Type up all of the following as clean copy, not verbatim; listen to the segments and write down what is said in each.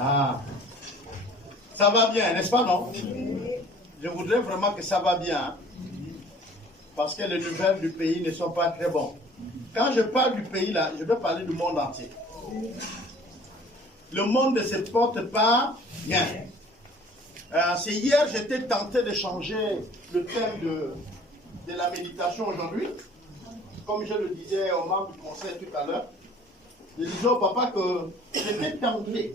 Ah, ça va bien, n'est-ce pas, non? Je voudrais vraiment que ça va bien, hein, parce que les nouvelles du pays ne sont pas très bonnes. Quand je parle du pays, là, je veux parler du monde entier. Le monde ne se porte pas bien. C'est hier, j'étais tenté de changer le thème de la méditation aujourd'hui. Comme je le disais aux membres du conseil tout à l'heure, je disais au papa que j'étais tenté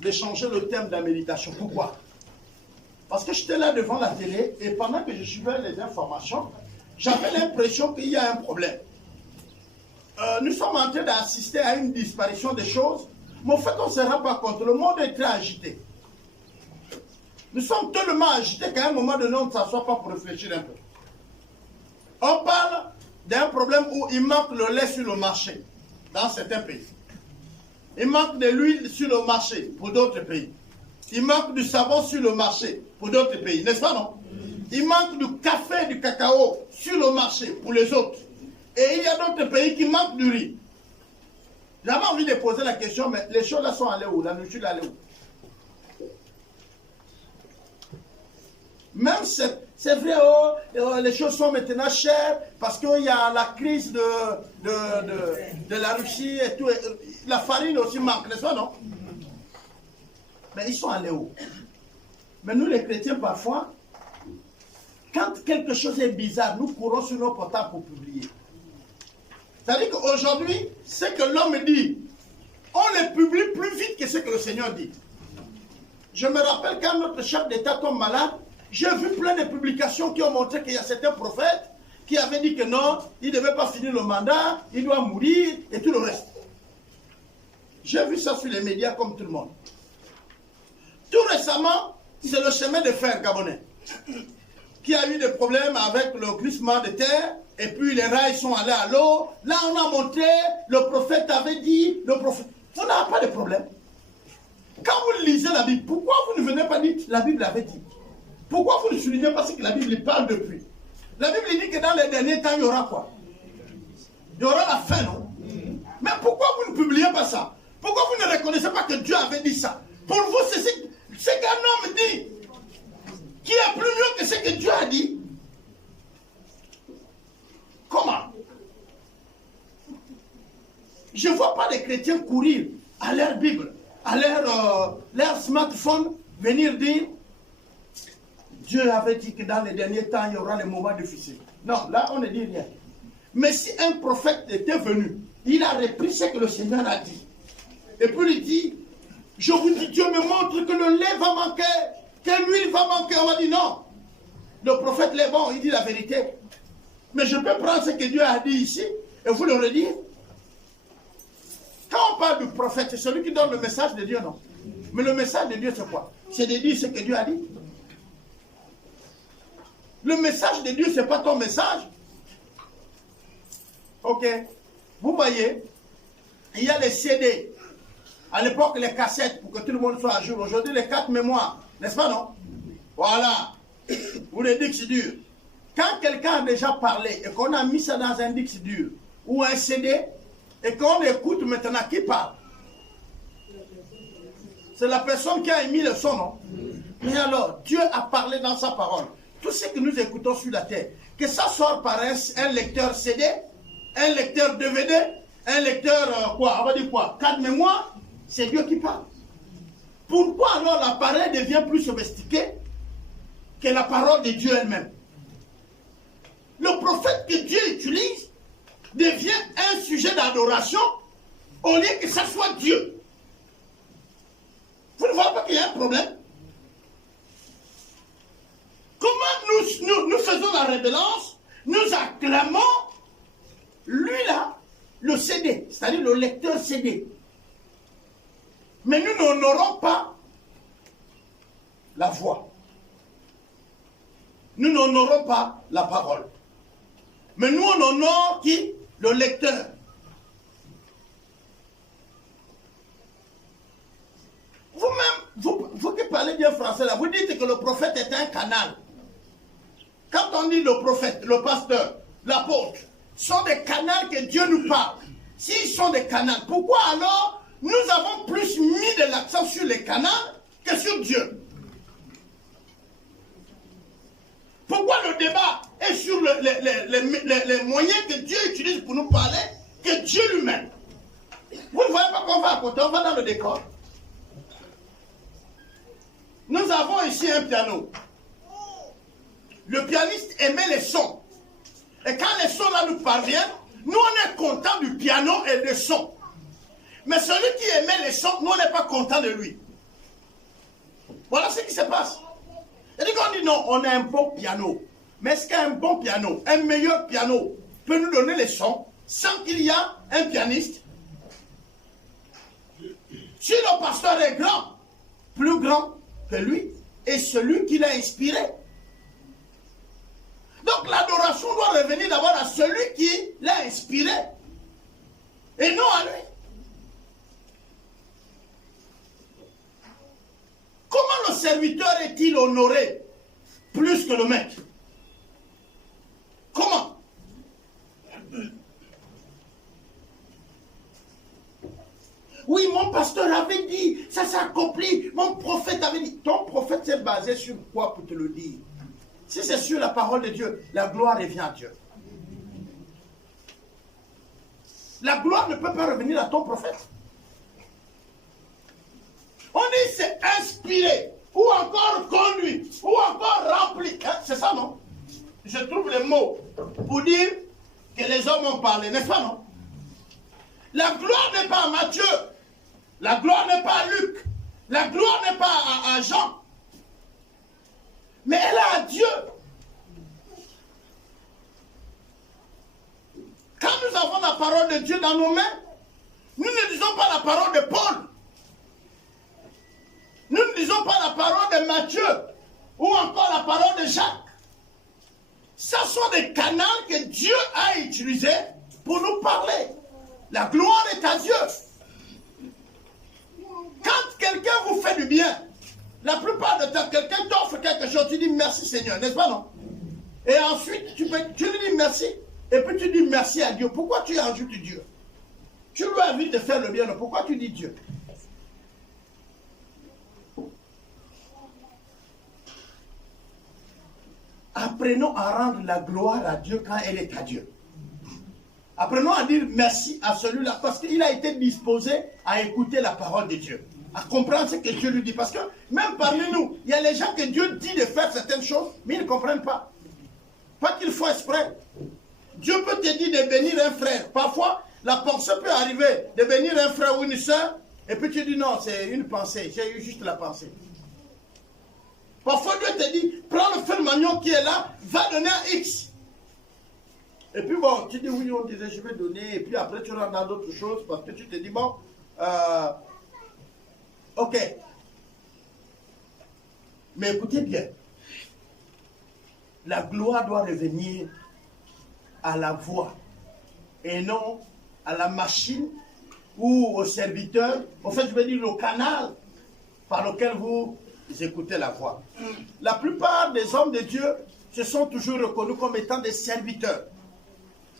de changer le thème de la méditation. Pourquoi? Parce que j'étais là devant la télé et pendant que je suivais les informations, j'avais l'impression qu'il y a un problème. Nous sommes en train d'assister à une disparition des choses, mais au fait, on ne se rend pas compte. Le monde est très agité. Nous sommes tellement agités qu'à un moment donné, on ne s'assoit pas pour réfléchir un peu. On parle d'un problème où il manque le lait sur le marché, dans certains pays. Il manque de l'huile sur le marché, pour d'autres pays. Il manque du savon sur le marché, pour d'autres pays, n'est-ce pas, non? Il manque du café et du cacao sur le marché, pour les autres. Et il y a d'autres pays qui manquent du riz. J'avais envie de poser la question, mais les choses là sont allées où? La nourriture est allée où? Même c'est vrai, les choses sont maintenant chères parce qu'il y a la crise de la Russie et tout. La farine aussi manque, n'est-ce pas, non? Mais ils sont allés où? Mais nous, les chrétiens, parfois, quand quelque chose est bizarre, nous courons sur nos portables pour publier. C'est-à-dire qu'aujourd'hui, ce que l'homme dit, on le publie plus vite que ce que le Seigneur dit. Je me rappelle quand notre chef d'État tombe malade, j'ai vu plein de publications qui ont montré qu'il y a certains prophètes qui avaient dit que non, il ne devait pas finir le mandat, il doit mourir et tout le reste. J'ai vu ça sur les médias comme tout le monde. Tout récemment, c'est le chemin de fer gabonais qui a eu des problèmes avec le glissement de terre et puis les rails sont allés à l'eau. Là, on a montré, le prophète avait dit, le prophète... Vous n'avez pas de problème. Quand vous lisez la Bible, pourquoi vous ne venez pas dire la Bible avait dit? Pourquoi vous ne soulignez pas ce que la Bible parle depuis? La Bible dit que dans les derniers temps, il y aura quoi? Il y aura la fin, non? Mais pourquoi vous ne publiez pas ça? Pourquoi vous ne reconnaissez pas que Dieu avait dit ça? Pour vous, c'est ce qu'un homme dit qui est plus mieux que ce que Dieu a dit. Comment? Je ne vois pas des chrétiens courir à leur Bible, à leur smartphone, venir dire Dieu avait dit que dans les derniers temps, il y aura des moments difficiles. Non, là, on ne dit rien. Mais si un prophète était venu, il a repris ce que le Seigneur a dit. Et puis il dit, je vous dis, Dieu me montre que le lait va manquer, que l'huile va manquer. On va dire non. Le prophète, il est bon, il dit la vérité. Mais je peux prendre ce que Dieu a dit ici et vous le redire. Quand on parle du prophète, c'est celui qui donne le message de Dieu, non? Mais le message de Dieu, c'est quoi? C'est de dire ce que Dieu a dit. Le message de Dieu, ce n'est pas ton message. Ok. Vous voyez, il y a les CD. À l'époque, les cassettes, pour que tout le monde soit à jour. Aujourd'hui, les cartes mémoire. N'est-ce pas, non? Voilà. Ou les disques durs. Quand quelqu'un a déjà parlé et qu'on a mis ça dans un disque dur ou un CD et qu'on écoute maintenant qui parle, c'est la personne qui a émis le son, non? Mais alors, Dieu a parlé dans sa parole. Tout ce que nous écoutons sur la terre, que ça sort par un lecteur CD, un lecteur DVD, un lecteur quoi, on va dire quoi, carte mémoire, c'est Dieu qui parle. Pourquoi alors l'appareil devient plus sophistiqué que la parole de Dieu elle-même? Le prophète que Dieu utilise devient un sujet d'adoration au lieu que ça soit Dieu. Vous ne voyez pas qu'il y a un problème? Comment nous faisons la révérence? Nous acclamons lui là, le CD, c'est-à-dire le lecteur CD. Mais nous n'honorons pas la voix. Nous n'honorons pas la parole. Mais nous on honore qui? Le lecteur. Vous-même, vous qui parlez bien français là, vous dites que le prophète est un canal. Quand on dit le prophète, le pasteur, l'apôtre, sont des canaux que Dieu nous parle. S'ils sont des canaux, pourquoi alors nous avons plus mis de l'accent sur les canals que sur Dieu. Pourquoi le débat est sur les moyens que Dieu utilise pour nous parler que Dieu lui-même? Vous ne voyez pas qu'on va à côté, on va dans le décor. Nous avons ici un piano. Le pianiste émet les sons. Et quand les sons là nous parviennent, nous on est content du piano et des sons. Mais celui qui émet les sons, nous on n'est pas content de lui. Voilà ce qui se passe. C'est-à-dire qu'on dit non, on a un bon piano. Mais est-ce qu'un bon piano, un meilleur piano, peut nous donner les sons sans qu'il y ait un pianiste? Si le pasteur est grand, plus grand que lui, et celui qui l'a inspiré. Donc l'adoration doit revenir d'abord à celui qui l'a inspiré, et non à lui. Comment le serviteur est-il honoré plus que le maître? Comment? Oui, mon pasteur avait dit, ça s'est accompli, mon prophète avait dit. Ton prophète s'est basé sur quoi pour te le dire? Si c'est sur la parole de Dieu, la gloire revient à Dieu. La gloire ne peut pas revenir à ton prophète. On dit c'est inspiré, ou encore conduit, ou encore rempli. Hein? C'est ça, non? Je trouve les mots pour dire que les hommes ont parlé, n'est-ce pas, non? La gloire n'est pas à Matthieu. La gloire n'est pas à Luc. La gloire n'est pas à Jean. Mais elle est à Dieu. Quand nous avons la parole de Dieu dans nos mains, nous ne disons pas la parole de Paul. Nous ne disons pas la parole de Matthieu ou encore la parole de Jacques. Ce sont des canaux que Dieu a utilisés pour nous parler. La gloire est à Dieu. Quand quelqu'un vous fait du bien, la plupart du temps, quelqu'un t'offre quelque chose, tu dis merci Seigneur, n'est-ce pas, non? Et ensuite, tu lui dis merci, et puis tu dis merci à Dieu. Pourquoi tu ajoutes Dieu? Tu lui invites de faire le bien, non? Pourquoi tu dis Dieu? Apprenons à rendre la gloire à Dieu quand elle est à Dieu. Apprenons à dire merci à celui-là parce qu'il a été disposé à écouter la parole de Dieu, à comprendre ce que Dieu lui dit. Parce que même parmi nous, il y a les gens que Dieu dit de faire certaines choses, mais ils ne comprennent pas. Pas qu'il faut exprès. Dieu peut te dire de bénir un frère. Parfois, la pensée peut arriver de bénir un frère ou une soeur, et puis tu dis non, c'est une pensée, j'ai eu juste la pensée. Parfois, Dieu te dit, prends le feu de manioc qui est là, va donner un X. Et puis bon, tu dis oui, on disait je vais donner, et puis après tu rentres dans d'autres choses parce que tu te dis bon, ok. Mais écoutez bien, la gloire doit revenir à la voix et non à la machine ou au serviteur. En fait, je veux dire le canal par lequel vous écoutez la voix. La plupart des hommes de Dieu se sont toujours reconnus comme étant des serviteurs.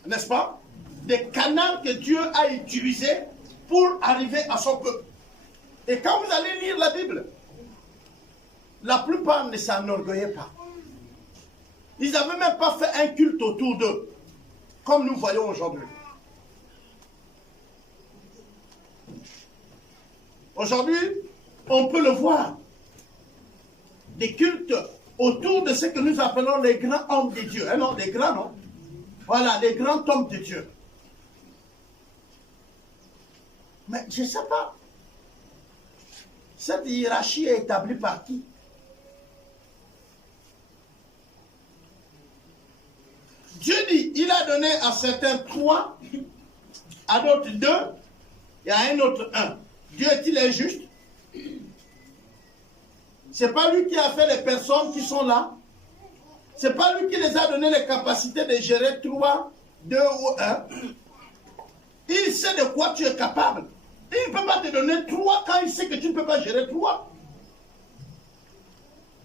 N'est-ce pas? Des canaux que Dieu a utilisés pour arriver à son peuple. Et quand vous allez lire la Bible, la plupart ne s'enorgueillaient pas. Ils n'avaient même pas fait un culte autour d'eux, comme nous voyons aujourd'hui. Aujourd'hui, on peut le voir. Des cultes autour de ce que nous appelons les grands hommes de Dieu. Eh non, les grands, non? Voilà, les grands hommes de Dieu. Mais je ne sais pas. Cette hiérarchie est établie par qui? Dieu dit, il a donné à certains 3, à d'autres 2, et à un autre 1. Dieu est-il injuste? Ce n'est pas lui qui a fait les personnes qui sont là. Ce n'est pas lui qui les a donné les capacités de gérer 3, 2 ou 1. Il sait de quoi tu es capable. Il ne peut pas te donner 3 quand il sait que tu ne peux pas gérer 3.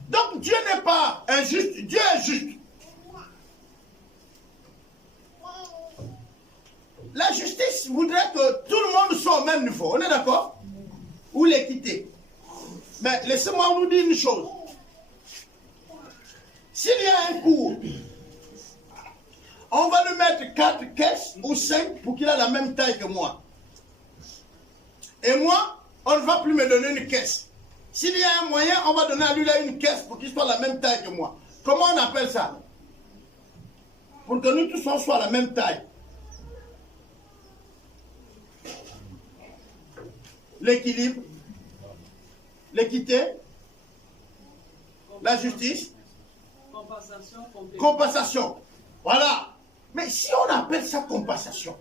Donc Dieu n'est pas injuste, Dieu est juste. La justice voudrait que tout le monde soit au même niveau. On est d'accord? Ou l'équité. Mais laissez-moi vous dire une chose. S'il y a un cours, on va lui mettre 4 caisses ou 5 pour qu'il ait la même taille que moi. Et moi, on ne va plus me donner une caisse. S'il y a un moyen, on va donner à lui là une caisse pour qu'il soit la même taille que moi. Comment on appelle ça? Pour que nous tous on soit la même taille. L'équilibre, l'équité, la justice, compensation. Voilà. Mais si on appelle ça compensation,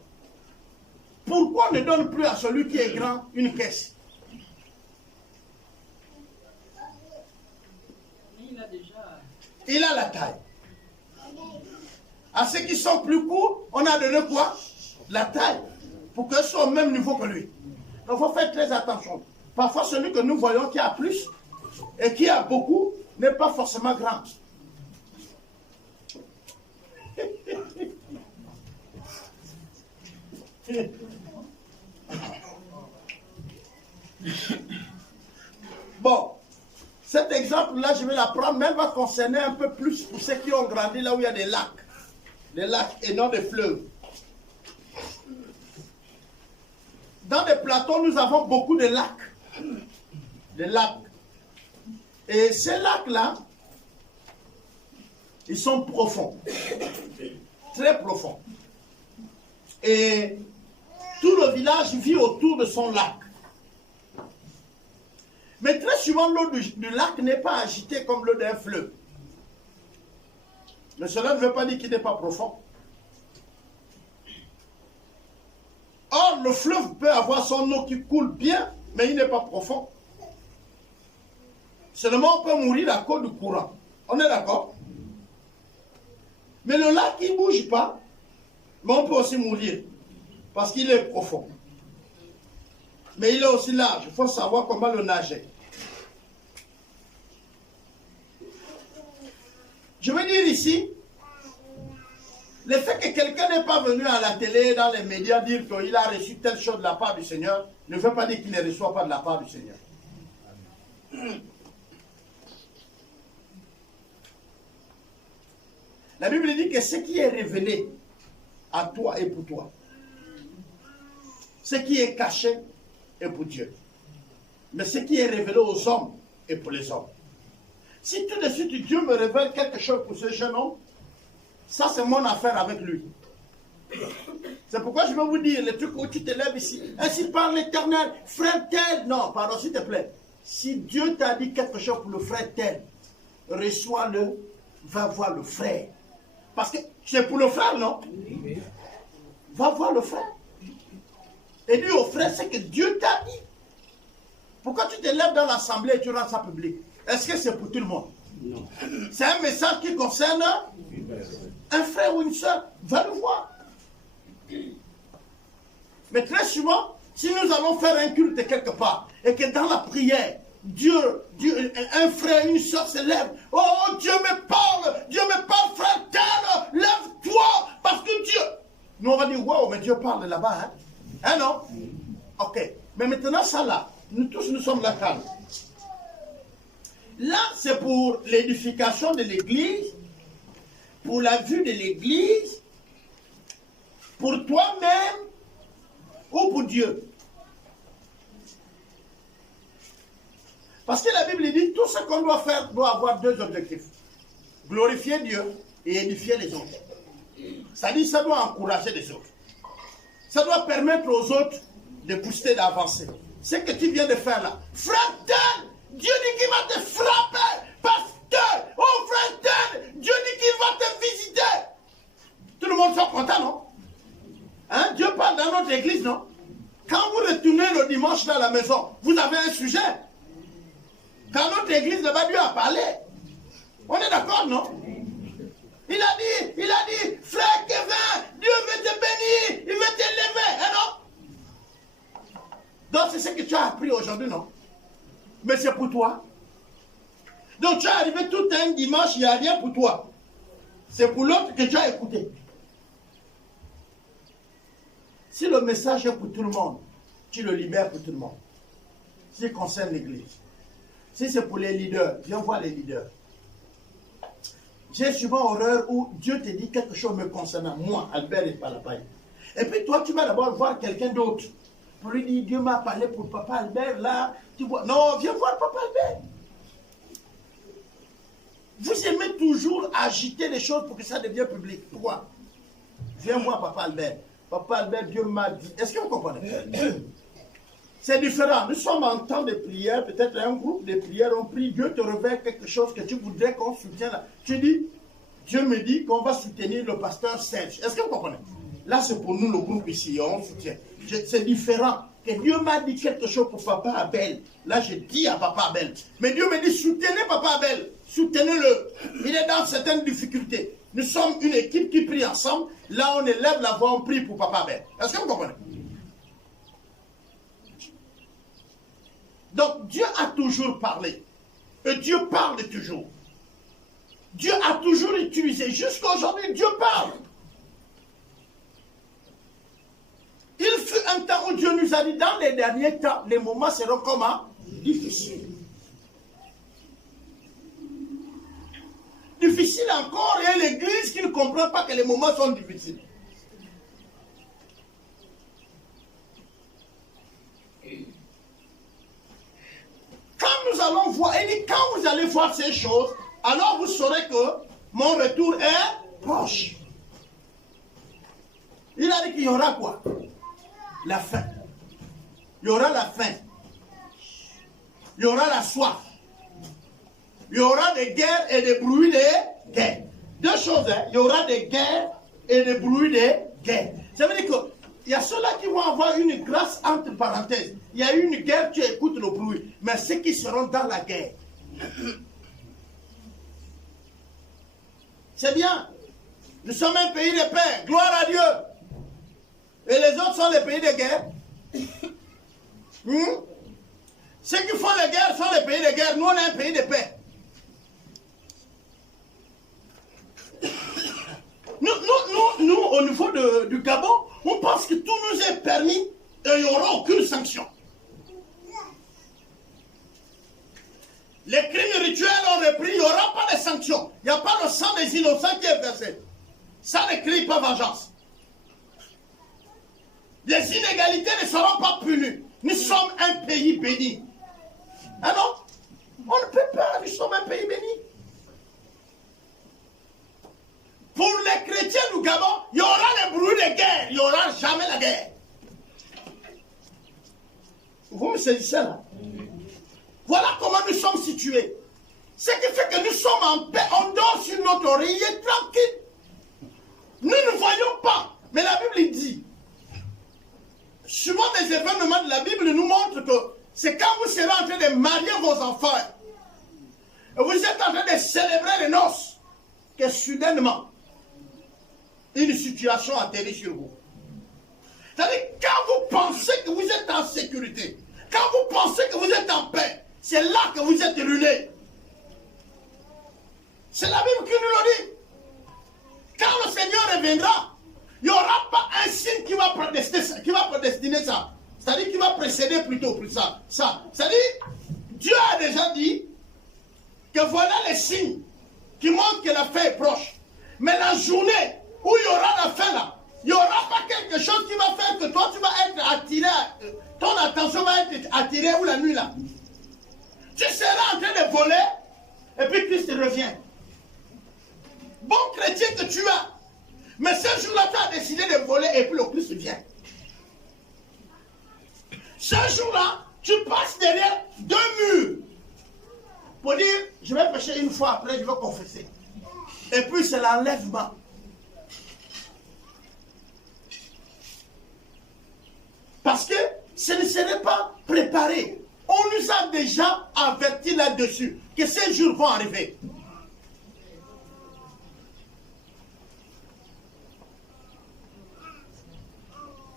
pourquoi on ne donne plus à celui qui est grand une caisse? Il a la taille. À ceux qui sont plus courts, on a donné quoi? La taille. Pour qu'ils soient au même niveau que lui. Donc il faut faire très attention. Parfois celui que nous voyons qui a plus et qui a beaucoup n'est pas forcément grand. Bon, cet exemple-là, je vais l'apprendre, mais elle va concerner un peu plus pour ceux qui ont grandi là où il y a des lacs et non des fleuves. Dans les plateaux, nous avons beaucoup de lacs. Des lacs. Et ces lacs-là, ils sont profonds. Très profonds. Et tout le village vit autour de son lac. Mais très souvent, l'eau du lac n'est pas agitée comme l'eau d'un fleuve. Mais cela ne veut pas dire qu'il n'est pas profond. Or, le fleuve peut avoir son eau qui coule bien, mais il n'est pas profond. Seulement, on peut mourir à cause du courant. On est d'accord? Mais le lac, il ne bouge pas, mais on peut aussi mourir, parce qu'il est profond. Mais il est aussi large, il faut savoir comment le nager. Je veux dire ici, le fait que quelqu'un n'est pas venu à la télé, dans les médias, dire qu'il a reçu telle chose de la part du Seigneur, ne veut pas dire qu'il ne reçoit pas de la part du Seigneur. La Bible dit que ce qui est révélé à toi est pour toi. Ce qui est caché est pour Dieu. Mais ce qui est révélé aux hommes est pour les hommes. Si tout de suite Dieu me révèle quelque chose pour ce jeune homme, ça c'est mon affaire avec lui. C'est pourquoi je vais vous dire le truc où tu te lèves ici. Ainsi parle l'Éternel, frère tel. Non, pardon, s'il te plaît. Si Dieu t'a dit quelque chose pour le frère tel, reçois-le, va voir le frère. Parce que c'est pour le frère, non? Va voir le frère. Et dis au frère ce que Dieu t'a dit. Pourquoi tu te lèves dans l'assemblée et tu rends ça public? Est-ce que c'est pour tout le monde? Non. C'est un message qui concerne un frère ou une soeur. Va le voir. Mais très souvent, si nous allons faire un culte quelque part, et que dans la prière, Dieu, un frère, une soeur se lève. Oh, Dieu me parle, frère tel, lève-toi, parce que Dieu. Nous on va dire, wow, mais Dieu parle là-bas, hein? Hein, non? Ok. Mais maintenant, ça là, nous tous nous sommes là calmes. Là, c'est pour l'édification de l'église, pour la vue de l'église, pour toi-même ou pour Dieu. Parce que la Bible dit tout ce qu'on doit faire doit avoir deux objectifs. Glorifier Dieu et édifier les autres. C'est-à-dire ça doit encourager les autres. Ça doit permettre aux autres de booster, d'avancer. Ce que tu viens de faire là. Frère tel, Dieu dit qu'il va te frapper. Parce que, oh frère tel, Dieu dit qu'il va te visiter. Tout le monde soit content, non? Hein? Dieu parle dans notre église, non? Quand vous retournez le dimanche dans la maison, vous avez un sujet. Quand notre église là-bas, Dieu a parlé. On est d'accord, non? Il a dit, frère Kevin, Dieu veut te bénir, il veut t'élever, hein, non? Donc c'est ce que tu as appris aujourd'hui, non? Mais c'est pour toi. Donc tu es arrivé tout un dimanche, il n'y a rien pour toi. C'est pour l'autre que tu as écouté. Si le message est pour tout le monde, tu le libères pour tout le monde. Ce qui concerne l'église. Si c'est pour les leaders, viens voir les leaders. J'ai souvent horreur où Dieu te dit quelque chose me concernant, moi, Albert et Palapaï. Et puis toi, tu vas d'abord voir quelqu'un d'autre. Pour lui dire, Dieu m'a parlé pour Papa Albert, là, tu vois. Non, viens voir Papa Albert. Vous aimez toujours agiter les choses pour que ça devienne public. Pourquoi? Viens voir Papa Albert. Papa Albert, Dieu m'a dit. Est-ce que vous comprenez? C'est différent. Nous sommes en temps de prière. Peut-être un groupe de prière. On prie. Dieu te révèle quelque chose que tu voudrais qu'on soutienne. Là. Tu dis, Dieu me dit qu'on va soutenir le pasteur Serge. Est-ce que vous comprenez? Là, c'est pour nous, le groupe ici. On soutient. C'est différent. Que Dieu m'a dit quelque chose pour Papa Abel. Là, je dis à Papa Abel. Mais Dieu me dit, soutenez Papa Abel. Soutenez-le. Il est dans certaines difficultés. Nous sommes une équipe qui prie ensemble. Là, on élève la voix, on prie pour Papa Abel. Est-ce que vous comprenez? Donc, Dieu a toujours parlé. Et Dieu parle toujours. Dieu a toujours utilisé. Jusqu'à aujourd'hui, Dieu parle. Il fut un temps où Dieu nous a dit, dans les derniers temps, les moments seront comment? Difficiles. Difficile encore, et l'église qui ne comprend pas que les moments sont difficiles. Quand nous allons voir, il dit, quand vous allez voir ces choses, alors vous saurez que mon retour est proche. Il a dit qu'il y aura quoi? La faim. Il y aura la faim. Il y aura la soif. Il y aura des guerres et des bruits de guerre. Deux choses, hein. Il y aura des guerres et des bruits de guerre. Ça veut dire qu'il y a ceux-là qui vont avoir une grâce entre parenthèses. Il y a une guerre, tu écoutes le bruit. Mais ceux qui seront dans la guerre. C'est bien. Nous sommes un pays de paix. Gloire à Dieu. Et les autres sont les pays de guerre. Ceux qui font les guerres sont les pays de guerre. Nous, on est un pays de paix. Nous, au niveau du Gabon, on pense que tout nous est permis et il n'y aura aucune sanction. Les crimes rituels ont repris, il n'y aura pas de sanctions. Il n'y a pas le sang des innocents qui est versé. Ça ne crie pas vengeance. Les inégalités ne seront pas punies. Nous sommes un pays béni. Ah non? On ne peut pas, nous sommes un pays béni. Pour les chrétiens du Gabon, il y aura les bruits de guerre. Il n'y aura jamais la guerre. Vous me saisissez là? Voilà comment nous sommes situés. Ce qui fait que nous sommes en paix. On dort sur notre oreiller tranquille. Nous ne voyons pas. Mais la Bible dit, souvent des événements de la Bible nous montrent que c'est quand vous serez en train de marier vos enfants et vous êtes en train de célébrer les noces que soudainement une situation atterrit sur vous. C'est-à-dire quand vous pensez que vous êtes en sécurité, quand vous pensez que vous êtes en paix, c'est là que vous êtes ruinés. C'est la Bible qui nous le dit. Quand le Seigneur reviendra, il n'y aura pas un signe qui va prédestiner ça. C'est-à-dire qui va précéder plutôt pour ça. C'est-à-dire, Dieu a déjà dit que voilà les signes qui montrent que la fin est proche. Mais la journée où il y aura la fin là, il n'y aura pas quelque chose qui va faire que toi tu vas être attiré, ton attention va être attirée où la nuit là. Tu seras en train de voler et puis Christ revient. Bon chrétien que tu as, mais ce jour-là tu as décidé de voler et puis le Christ vient. Ce jour-là, tu passes derrière deux murs pour dire, je vais pécher une fois, après je vais confesser. Et puis c'est l'enlèvement. Parce que ce ne serait pas préparé. On nous a déjà avertis là-dessus que ces jours vont arriver.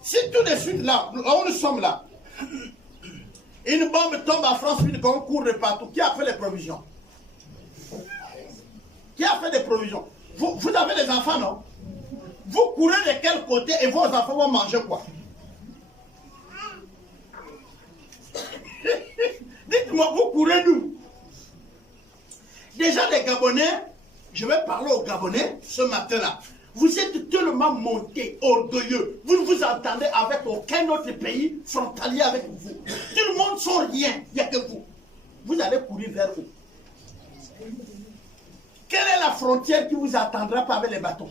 Si tout de suite là, où nous sommes là, une bombe tombe en France, puis qu'on court de partout, qui a fait les provisions? Qui a fait des provisions? Vous avez des enfants, non? Vous courez de quel côté et vos enfants vont manger quoi? vous courez d'où? Déjà les Gabonais, je vais parler aux Gabonais ce matin-là. Vous êtes tellement montés, orgueilleux. Vous ne vous entendez avec aucun autre pays frontalier avec vous. Tout le monde sont rien, il n'y a que vous. Vous allez courir vers où? Quelle est la frontière qui vous attendra pas avec les bateaux?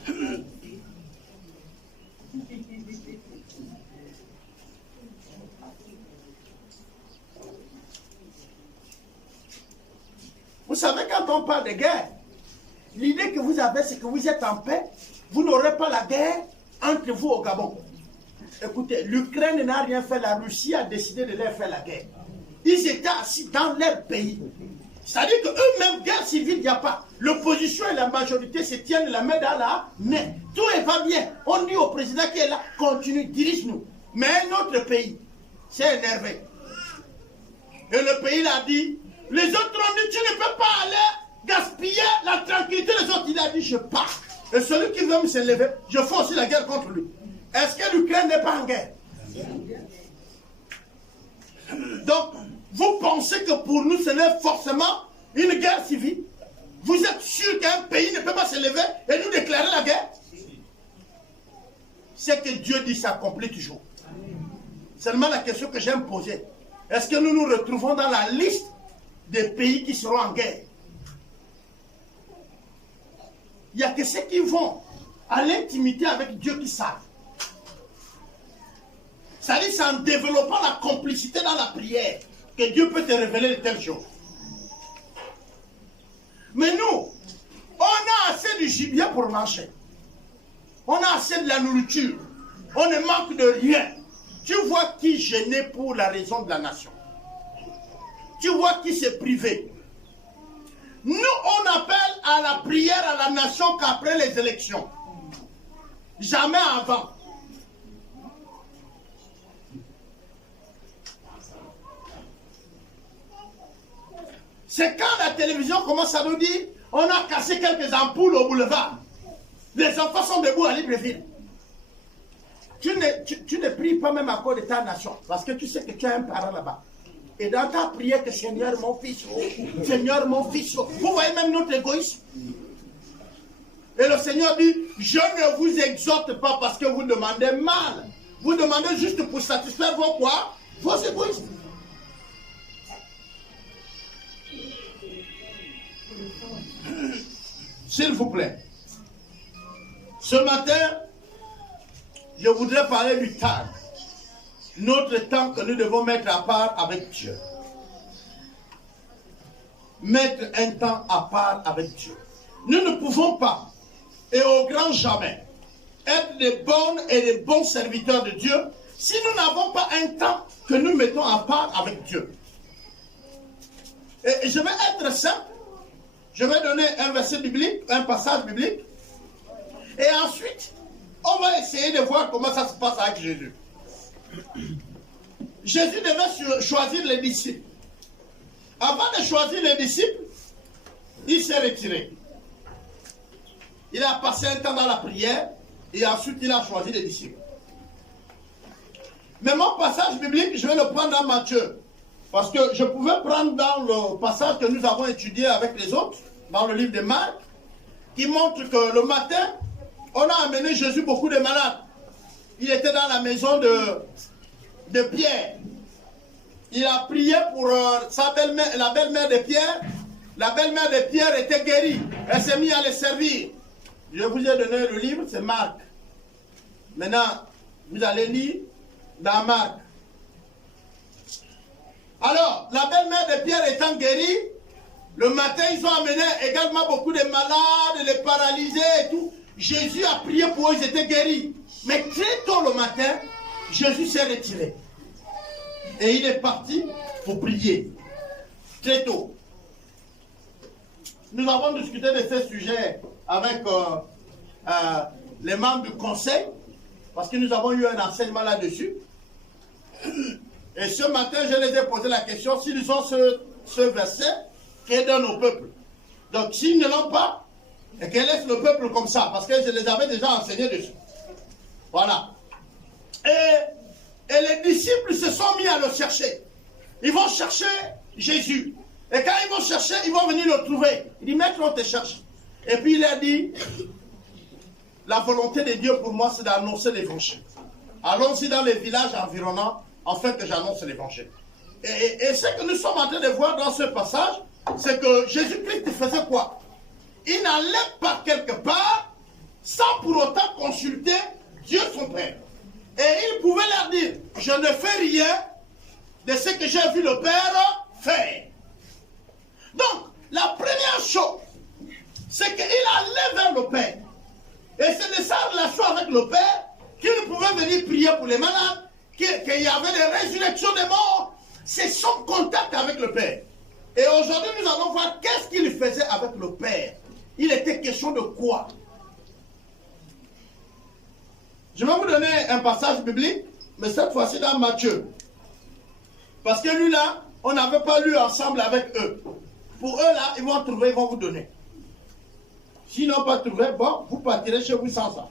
Vous savez, quand on parle de guerre, l'idée que vous avez, c'est que vous êtes en paix. Vous n'aurez pas la guerre entre vous au Gabon. Écoutez, l'Ukraine n'a rien fait, la Russie a décidé de leur faire la guerre. Ils étaient assis dans leur pays. C'est-à-dire qu'eux-mêmes, guerre civile, il n'y a pas. L'opposition et la majorité se tiennent la main dans la main. Tout va bien. On dit au président qui est là, continue, dirige-nous. Mais un autre pays s'est énervé. Et le pays l'a dit, les autres ont dit, tu ne peux pas aller gaspiller la tranquillité des autres. Il a dit, je pars. Et celui qui veut me s'élever, je fais aussi la guerre contre lui. Est-ce que l'Ukraine n'est pas en guerre? Donc, vous pensez que pour nous, ce n'est forcément une guerre civile? Vous êtes sûr qu'un pays ne peut pas s'élever et nous déclarer la guerre? C'est que Dieu dit s'accomplit toujours. Seulement la question que j'aime poser, est-ce que nous nous retrouvons dans la liste des pays qui seront en guerre? Il n'y a que ceux qui vont à l'intimité avec Dieu qui savent. C'est-à-dire, c'est en développant la complicité dans la prière que Dieu peut te révéler de telles choses. Mais nous, on a assez de gibier pour manger. On a assez de la nourriture. On ne manque de rien. Tu vois qui gênait pour la raison de la nation. Tu vois qui s'est privé. Nous, on appelle à la prière à la nation qu'après les élections. Jamais avant. C'est quand la télévision commence à nous dire on a cassé quelques ampoules au boulevard. Les enfants sont debout à Libreville. Tu ne pries pas même à cause de ta nation. Parce que tu sais que tu as un parent là-bas. Et dans ta prière, que Seigneur mon fils, Seigneur mon fils. Vous voyez même notre égoïsme. Et le Seigneur dit, je ne vous exhorte pas parce que vous demandez mal. Vous demandez juste pour satisfaire vos quoi? Vos égoïsmes. S'il vous plaît. Ce matin, je voudrais parler du temps. Notre temps que nous devons mettre à part avec Dieu. Mettre un temps à part avec Dieu. Nous ne pouvons pas, et au grand jamais, être des bonnes et des bons serviteurs de Dieu si nous n'avons pas un temps que nous mettons à part avec Dieu. Et je vais être simple. Je vais donner un verset biblique, un passage biblique. Et ensuite, on va essayer de voir comment ça se passe avec Jésus. Jésus devait choisir les disciples. Avant de choisir les disciples, il s'est retiré. Il a passé un temps dans la prière et ensuite il a choisi les disciples. Mais mon passage biblique, je vais le prendre dans Matthieu. Parce que je pouvais prendre dans le passage que nous avons étudié avec les autres, dans le livre de Marc, qui montre que le matin, on a amené Jésus beaucoup de malades. Il était dans la maison de Pierre. Il a prié pour sa belle-mère, la belle-mère de Pierre. La belle-mère de Pierre était guérie. Elle s'est mise à les servir. Je vous ai donné le livre, c'est Marc. Maintenant, vous allez lire dans Marc. Alors, la belle-mère de Pierre étant guérie, le matin, ils ont amené également beaucoup de malades, les paralysés et tout. Jésus a prié pour eux, ils étaient guéris. Mais très tôt le matin, Jésus s'est retiré. Et il est parti pour prier. Très tôt. Nous avons discuté de ces sujets avec les membres du conseil, parce que nous avons eu un enseignement là-dessus. Et ce matin, je les ai posé la question, s'ils ont ce verset, qu'ils donnent au peuple. Donc, s'ils ne l'ont pas, et qu'ils laissent le peuple comme ça, parce que je les avais déjà enseignés dessus. Voilà. Et les disciples se sont mis à le chercher. Ils vont chercher Jésus. Et quand ils vont chercher, ils vont venir le trouver. Il dit, maître, on te cherche. Et puis il a dit, la volonté de Dieu pour moi, c'est d'annoncer l'évangile. Allons-y dans les villages environnants, afin que j'annonce l'évangile. Et ce que nous sommes en train de voir dans ce passage, c'est que Jésus-Christ faisait quoi? Il n'allait pas quelque part sans pour autant consulter Dieu son Père. Et il pouvait leur dire, je ne fais rien de ce que j'ai vu le Père faire. Donc, la première chose, c'est qu'il allait vers le Père. Et c'est de sa relation avec le Père qu'il pouvait venir prier pour les malades, qu'il y avait des résurrections des morts. C'est son contact avec le Père. Et aujourd'hui, nous allons voir qu'est-ce qu'il faisait avec le Père. Il était question de quoi? Je vais vous donner un passage biblique, mais cette fois-ci dans Matthieu. Parce que lui là, on n'avait pas lu ensemble avec eux. Pour eux là, ils vont trouver, ils vont vous donner. S'ils n'ont pas trouvé, bon, vous partirez chez vous sans ça.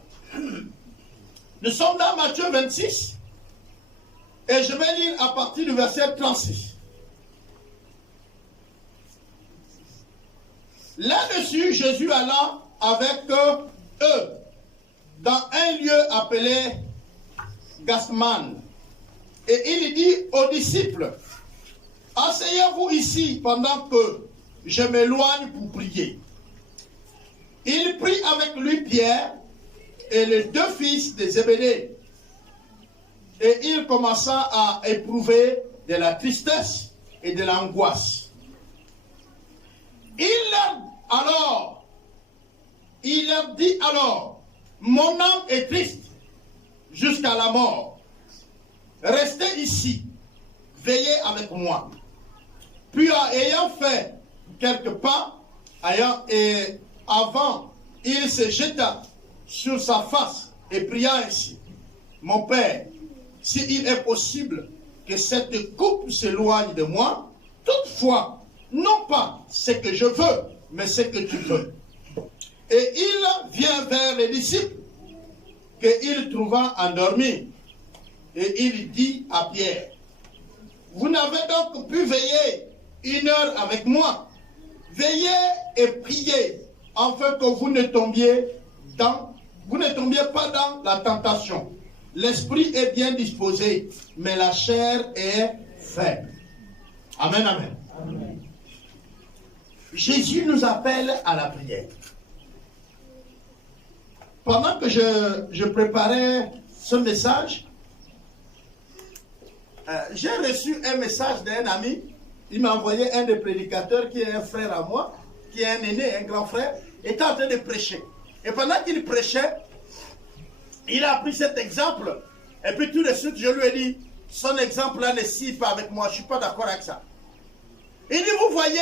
Nous sommes dans Matthieu 26. Et je vais lire à partir du verset 36. Là-dessus, Jésus alla avec eux dans un lieu appelé Gethsemane. Et il dit aux disciples, asseyez-vous ici pendant que je m'éloigne pour prier. Il prit avec lui Pierre et les deux fils de Zébédée. Et il commença à éprouver de la tristesse et de l'angoisse. Il leur dit alors, mon âme est triste jusqu'à la mort. Restez ici, veillez avec moi. Puis ayant fait quelques pas, avant, il se jeta sur sa face et pria ainsi, mon Père, s'il est possible que cette coupe s'éloigne de moi, toutefois, non pas ce que je veux, mais ce que tu veux. Et il vient vers les disciples qu'il trouva endormis. Et il dit à Pierre, vous n'avez donc pu veiller 1 heure avec moi. Veillez et priez, afin que vous ne tombiez pas dans la tentation. L'esprit est bien disposé, mais la chair est faible. Amen, amen. Amen. Jésus nous appelle à la prière. Pendant que je préparais ce message, j'ai reçu un message d'un ami. Il m'a envoyé un des prédicateurs qui est un frère à moi, qui est un aîné, un grand frère, était en train de prêcher. Et pendant qu'il prêchait, il a pris cet exemple. Et puis tout de suite, je lui ai dit, son exemple-là ne suit pas avec moi, je ne suis pas d'accord avec ça. Il dit, vous voyez,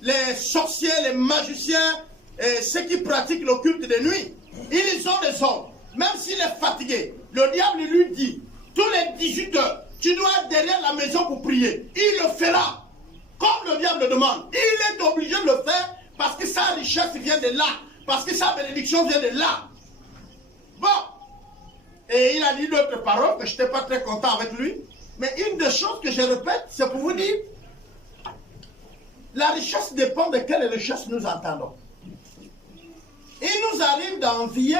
les sorciers, les magiciens, et ceux qui pratiquent le culte de nuit, ils ont des ordres. Même s'il est fatigué, le diable lui dit, tous les 18 heures, tu dois être derrière la maison pour prier. Il le fera. Comme le diable le demande. Il est obligé de le faire parce que sa richesse vient de là. Parce que sa bénédiction vient de là. Bon. Et il a dit d'autres paroles que je n'étais pas très content avec lui. Mais une des choses que je répète, c'est pour vous dire, la richesse dépend de quelle richesse nous entendons. Il nous arrive d'envier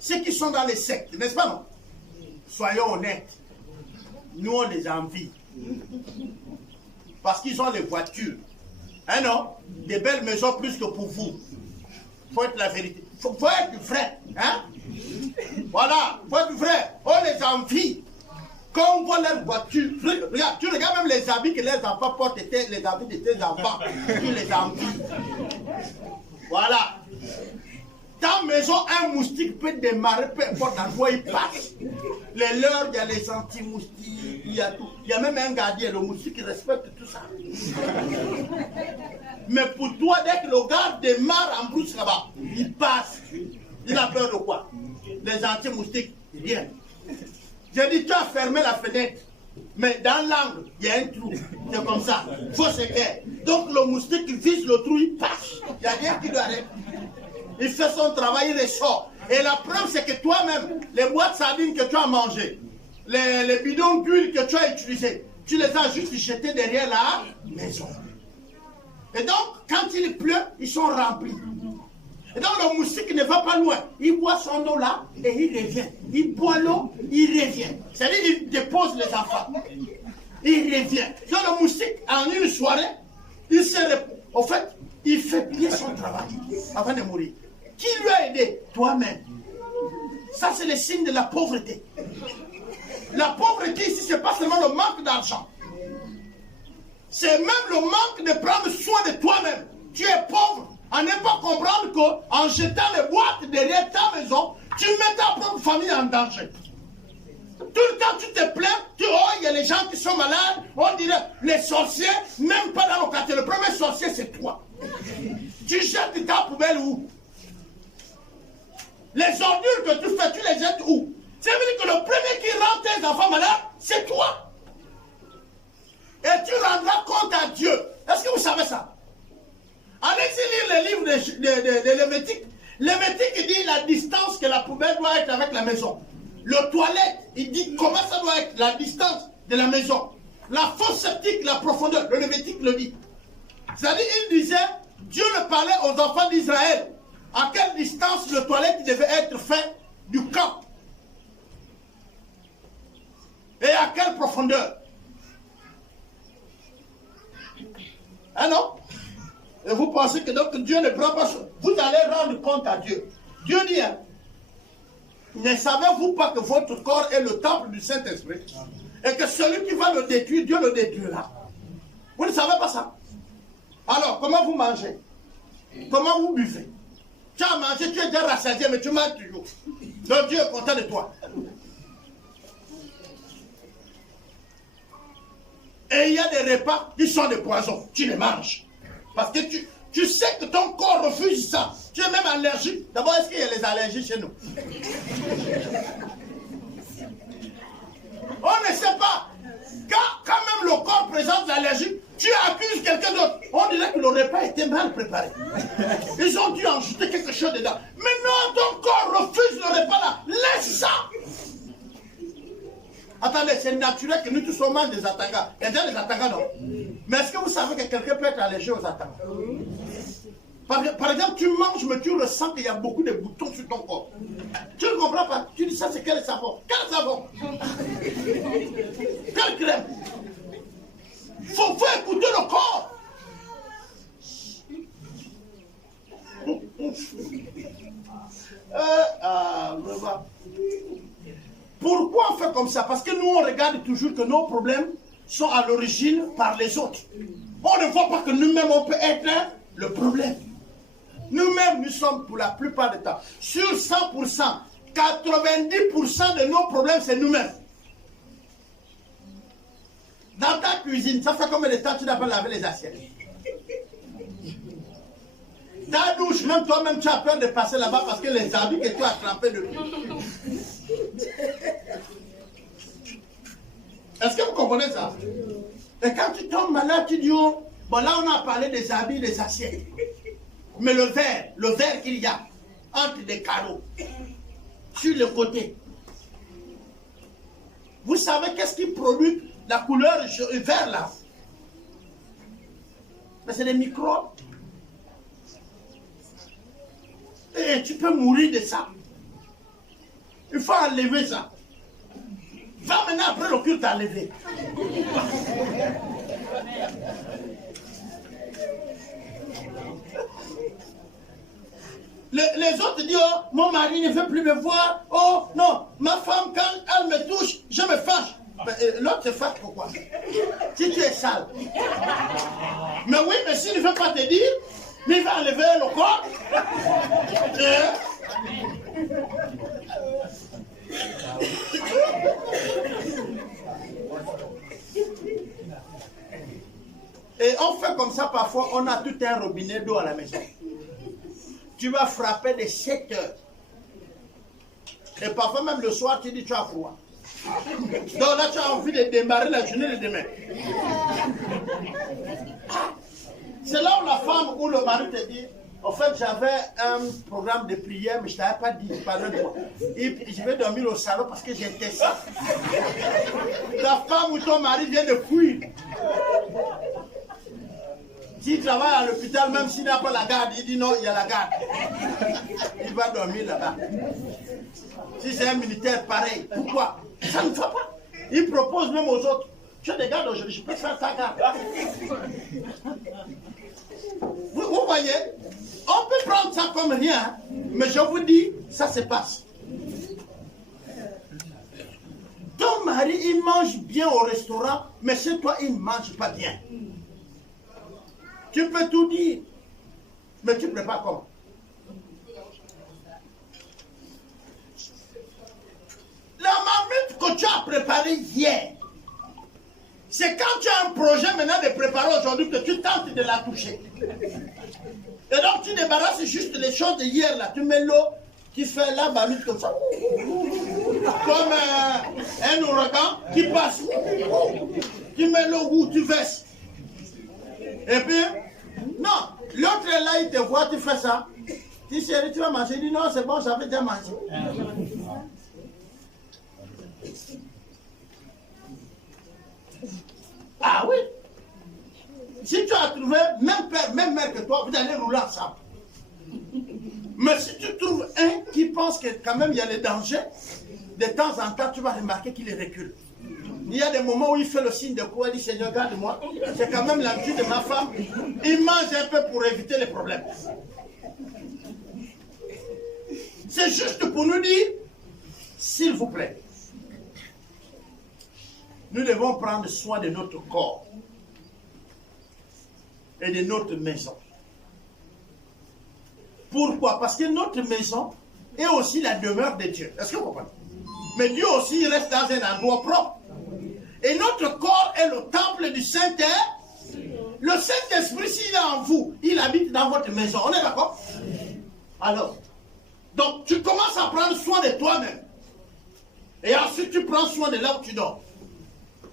ceux qui sont dans les sectes, n'est-ce pas non? Soyons honnêtes. Nous, on les envie. Parce qu'ils ont les voitures. Hein non? Des belles maisons plus que pour vous. Il faut être la vérité. Il faut être du vrai. Hein? Voilà. Il faut être du vrai. On les envie. Quand on voit leurs voitures, regarde, tu regardes même les habits que les enfants portent, les habits de tes enfants. Tu les envies. Voilà. Ta maison, un moustique peut démarrer, peu importe dans quoi il passe. Les leurs, il y a les anti-moustiques, il y a tout. Il y a même un gardien, le moustique, qui respecte tout ça. Mais pour toi, dès que le gars démarre en brousse là-bas, il passe. Il a peur de quoi? Les anti-moustiques, rien. J'ai dit, tu as fermé la fenêtre. Mais dans l'angle, il y a un trou. C'est comme ça. Il faut se faire. Donc le moustique vise le trou, il passe. Il n'y a rien qui doit arrêter. Il fait son travail, il ressort. Et la preuve, c'est que toi-même, les boîtes de sardines que tu as mangées, les bidons d'huile que tu as utilisés, tu les as juste jetés derrière la maison. Et donc, quand il pleut, ils sont remplis. Et donc, le moustique ne va pas loin. Il boit son eau là et il revient. Il boit l'eau, il revient. C'est-à-dire, il dépose les enfants. Il revient. Donc, le moustique, en une soirée, au fait, il fait bien son travail avant de mourir. Qui lui a aidé? Toi-même. Ça, c'est le signe de la pauvreté. La pauvreté ici, ce n'est pas seulement le manque d'argent. C'est même le manque de prendre soin de toi-même. Tu es pauvre à ne pas comprendre qu'en jetant les boîtes derrière ta maison, tu mets ta propre famille en danger. Tout le temps, tu te plains, il y a les gens qui sont malades, on dirait les sorciers, même pas dans le quartier. Le premier sorcier, c'est toi. Tu jettes ta poubelle où? Les ordures que tu fais, tu les jettes où? Ça veut dire que le premier qui rend tes enfants malades, c'est toi. Et tu rendras compte à Dieu. Est-ce que vous savez ça? Allez-y lire le livre de Lévitique. Lévitique dit la distance que la poubelle doit être avec la maison. Le toilette, il dit comment ça doit être, la distance de la maison. La fosse septique, la profondeur, le Lévitique le dit. C'est-à-dire, il disait, Dieu le parlait aux enfants d'Israël. À quelle distance le toilette devait être fait du camp? Et à quelle profondeur? Ah non? Et vous pensez que donc Dieu ne prend pas ça? Vous allez rendre compte à Dieu. Dieu dit, hein, ne savez-vous pas que votre corps est le temple du Saint-Esprit? Et que celui qui va le détruire, Dieu le détruira. Vous ne savez pas ça? Alors, comment vous mangez? Comment vous buvez? Tu as mangé, tu es déjà rassasié, mais tu manges toujours. Donc Dieu est content de toi. Et il y a des repas qui sont des poisons. Tu les manges. Parce que tu sais que ton corps refuse ça. Tu es même allergique. D'abord, est-ce qu'il y a les allergies chez nous? On ne sait pas. Quand même le corps présente l'allergie, tu accuses quelqu'un d'autre. On dirait que le repas était mal préparé. Ils ont dû ajouter quelque chose dedans. Mais non, ton corps refuse le repas là. Laisse ça. Attendez, c'est naturel que nous tous sommes des attaquants. Il y a déjà des attaquants, non? Mais est-ce que vous savez que quelqu'un peut être allergique aux attaquants? Par exemple, tu manges, mais tu ressens qu'il y a beaucoup de boutons sur ton corps. Tu ne comprends pas. Tu dis ça, c'est quel savon? Quel savon? Quelle crème? Il faut écouter le corps. Pourquoi on fait comme ça? Parce que nous, on regarde toujours que nos problèmes sont à l'origine par les autres. On ne voit pas que nous-mêmes, on peut être le problème. Nous-mêmes, nous sommes pour la plupart du temps, sur 100%, 90% de nos problèmes, c'est nous-mêmes. Dans ta cuisine, ça fait combien de temps tu n'as pas lavé les assiettes? Ta douche, même toi-même, tu as peur de passer là-bas parce que les habits que tu as trempés depuis. Est-ce que vous comprenez ça? Et quand tu tombes malade, tu dis, oh, bon là on a parlé des habits, des assiettes. Mais le verre qu'il y a entre les carreaux, sur le côté. Vous savez qu'est-ce qui produit la couleur vert là? Mais c'est des microbes. Et tu peux mourir de ça. Il faut enlever ça. Va maintenant après le culte enlever. Les autres disent, oh, mon mari ne veut plus me voir. Oh, non, ma femme, quand elle me touche, je me fâche. L'autre se fâche pourquoi? Si tu es sale. Mais oui, mais s'il ne veut pas te dire, il va enlever le corps. Et on fait comme ça parfois, on a tout un robinet d'eau à la maison. Tu vas frapper de 7 heures. Et parfois même le soir, tu dis tu as froid. Donc là, tu as envie de démarrer la journée de demain. C'est là où la femme ou le mari te dit, En fait, j'avais un programme de prière, mais je ne t'avais pas dit, pardonne-moi. Et je vais dormir au salon parce que j'étais ça. Ta femme ou ton mari vient de fuir. S'il travaille à l'hôpital, même s'il n'a pas la garde, il dit non, il y a la garde. Il va dormir là-bas. Si c'est un militaire, pareil. Pourquoi? Ça ne va pas. Il propose même aux autres. Tu as des gardes aujourd'hui, je peux faire ta garde. Vous voyez, on peut prendre ça comme rien, mais je vous dis, ça se passe. Ton mari, il mange bien au restaurant, mais chez toi, il ne mange pas bien. Tu peux tout dire, mais tu prépares comment? La marmite que tu as préparée hier, c'est quand tu as un projet maintenant de préparer aujourd'hui que tu tentes de la toucher. Et donc tu débarrasses juste les choses de hier là. Tu mets l'eau qui fait la marmite comme ça. Comme un ouragan qui passe. Tu mets l'eau où tu verses. Et puis, non, l'autre est là, il te voit, tu fais ça. Tu chérie, tu vas manger. Il dit non, c'est bon, j'avais déjà mangé. Ah oui. Si tu as trouvé même père, même mère que toi, vous allez rouler ensemble. Mais si tu trouves un qui pense que quand même il y a des dangers, de temps en temps, tu vas remarquer qu'il recule. Il y a des moments où il fait le signe de quoi, il dit Seigneur, garde-moi. C'est quand même l'habitude de ma femme. Il mange un peu pour éviter les problèmes. C'est juste pour nous dire, s'il vous plaît, nous devons prendre soin de notre corps et de notre maison. Pourquoi? Parce que notre maison est aussi la demeure de Dieu. Est-ce que vous comprenez? Mais Dieu aussi il reste dans un endroit propre. Et notre corps est le temple du Saint-Esprit. Le Saint-Esprit, s'il est en vous, il habite dans votre maison. On est d'accord? Alors, donc tu commences à prendre soin de toi-même. Et ensuite tu prends soin de là où tu dors.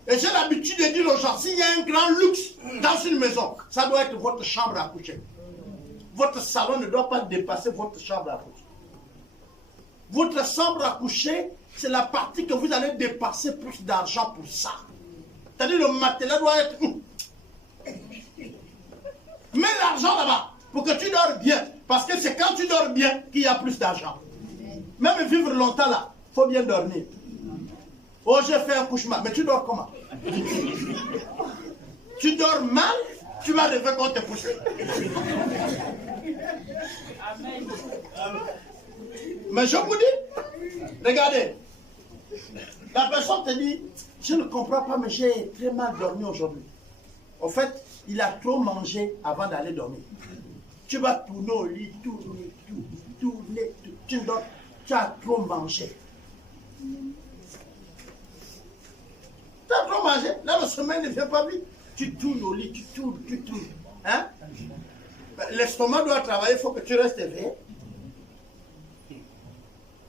Et j'ai l'habitude de dire aux gens, s'il y a un grand luxe dans une maison, ça doit être votre chambre à coucher. Votre salon ne doit pas dépasser votre chambre à coucher. Votre chambre à coucher, c'est la partie que vous allez dépenser plus d'argent pour ça. C'est-à-dire le matelas doit être... Mets l'argent là-bas pour que tu dors bien. Parce que c'est quand tu dors bien qu'il y a plus d'argent. Même vivre longtemps là, il faut bien dormir. Oh, j'ai fait un cauchemar. Mais tu dors comment? Tu dors mal, tu vas rêver qu'on te pousse. Mais je vous dis, regardez, la personne te dit, je ne comprends pas, mais j'ai très mal dormi aujourd'hui. En fait, il a trop mangé avant d'aller dormir. Tu vas tourner au lit, tourner, tu dors, tu as trop mangé. Tu as trop mangé, là le sommeil ne vient pas vite. Tu tournes au lit, tu tournes. Hein? L'estomac doit travailler, il faut que tu restes éveillé.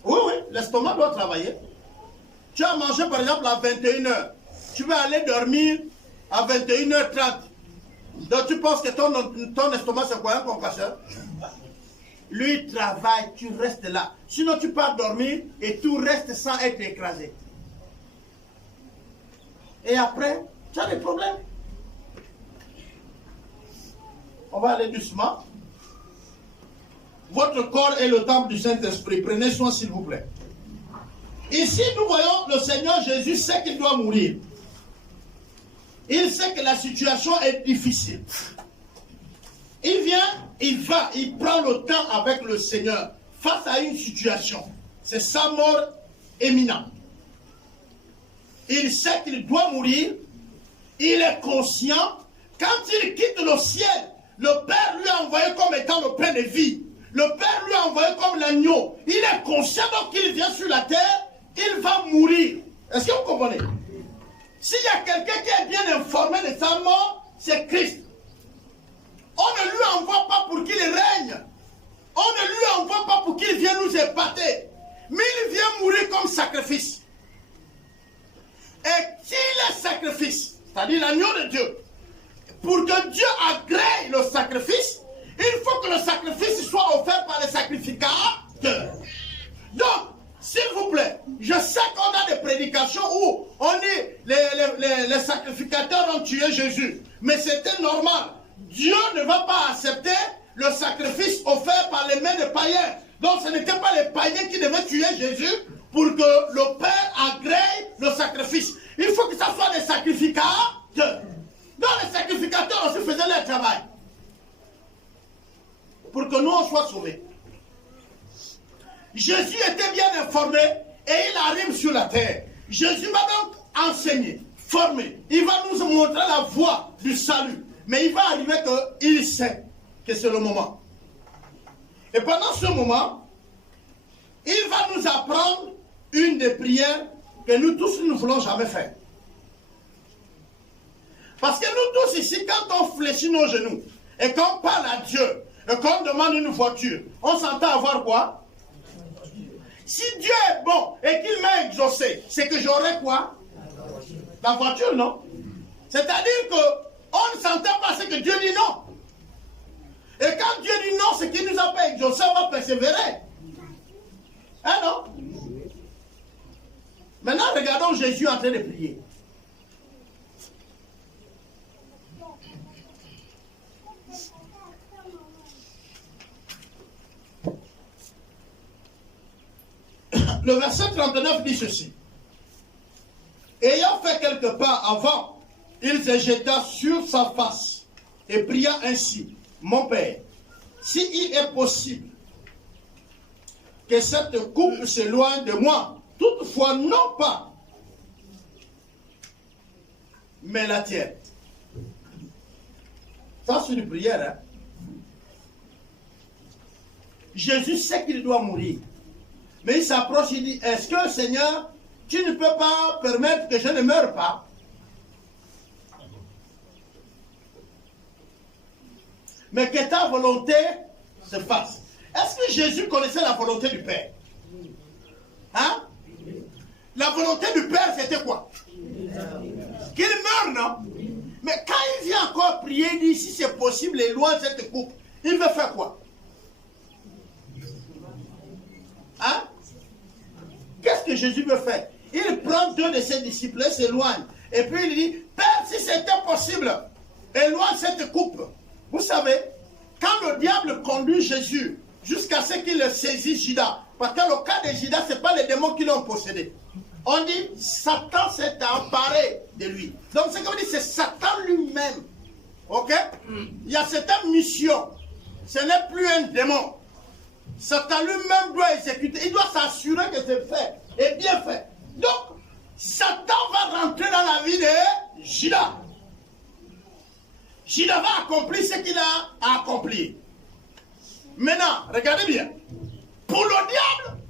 Oui, l'estomac doit travailler. Tu as mangé par exemple à 21h. Tu vas aller dormir à 21h30. Donc tu penses que ton estomac c'est quoi un concasseur? Lui travaille, tu restes là. Sinon tu pars dormir et tout reste sans être écrasé. Et après, tu as des problèmes. On va aller doucement. Votre corps est le temple du Saint-Esprit. Prenez soin s'il vous plaît. Ici, nous voyons le Seigneur Jésus sait qu'il doit mourir. Il sait que la situation est difficile. Il vient, il prend le temps avec le Seigneur face à une situation. C'est sa mort imminente. Il sait qu'il doit mourir. Il est conscient. Quand il quitte le ciel, le Père lui a envoyé comme étant le pain de vie. Le Père lui a envoyé comme l'agneau. Il est conscient donc qu'il vient sur la terre, il va mourir. Est-ce que vous comprenez? S'il y a quelqu'un qui est bien informé de sa mort, c'est Christ. On ne lui envoie pas pour qu'il règne. On ne lui envoie pas pour qu'il vienne nous épater. Mais il vient mourir comme sacrifice. Et s'il est sacrifice, c'est-à-dire l'agneau de Dieu, pour que Dieu agrée le sacrifice, il faut que le sacrifice soit offert par les sacrificateurs. Donc, s'il vous plaît, je sais qu'on a des prédications où on dit les sacrificateurs ont tué Jésus. Mais c'était normal. Dieu ne va pas accepter le sacrifice offert par les mains des païens. Donc ce n'était pas les païens qui devaient tuer Jésus pour que le Père agrée le sacrifice. Il faut que ça soit des sacrificateurs. Donc les sacrificateurs aussi faisaient leur travail. Pour que nous on soit sauvés. Jésus était bien informé et il arrive sur la terre. Jésus va donc enseigner, former. Il va nous montrer la voie du salut. Mais il va arriver qu'il sait que c'est le moment. Et pendant ce moment, il va nous apprendre une des prières que nous tous nous ne voulons jamais faire. Parce que nous tous ici, quand on fléchit nos genoux et qu'on parle à Dieu et qu'on demande une voiture, on s'entend avoir quoi? Si Dieu est bon et qu'il m'a exaucé, c'est que j'aurai quoi? La voiture, non? C'est-à-dire qu'on ne s'entend pas, c'est que Dieu dit non. Et quand Dieu dit non, c'est qu'il ne nous a pas exaucé, on va persévérer. Hein, non? Maintenant, regardons Jésus en train de prier. Le verset 39 dit ceci. Ayant fait quelques pas avant, il se jeta sur sa face et pria ainsi. Mon Père, s'il est possible que cette coupe s'éloigne de moi, toutefois non pas, mais la tienne. Ça c'est une prière. Hein? Jésus sait qu'il doit mourir. Mais il s'approche, il dit, est-ce que Seigneur, tu ne peux pas permettre que je ne meure pas? Mais que ta volonté se fasse. Est-ce que Jésus connaissait la volonté du Père? Hein? La volonté du Père, c'était quoi? Qu'il meure, non? Mais quand il vient encore prier, il dit, si c'est possible, éloigne cette coupe. Il veut faire quoi? Hein? Qu'est-ce que Jésus veut faire? Il prend deux de ses disciples et s'éloigne. Et puis il dit, Père, si c'était possible, éloigne cette coupe. Vous savez, quand le diable conduit Jésus jusqu'à ce qu'il saisisse Judas, parce que le cas de Judas, ce n'est pas les démons qui l'ont possédé. On dit, Satan s'est emparé de lui. Donc ce qu'on dit, c'est Satan lui-même. Ok? Il y a cette mission. Ce n'est plus un démon. Satan lui-même doit exécuter. Il doit s'assurer que c'est fait et bien fait. Donc, Satan va rentrer dans la vie de Judas. Judas va accomplir ce qu'il a accompli. Maintenant, regardez bien. Pour le diable,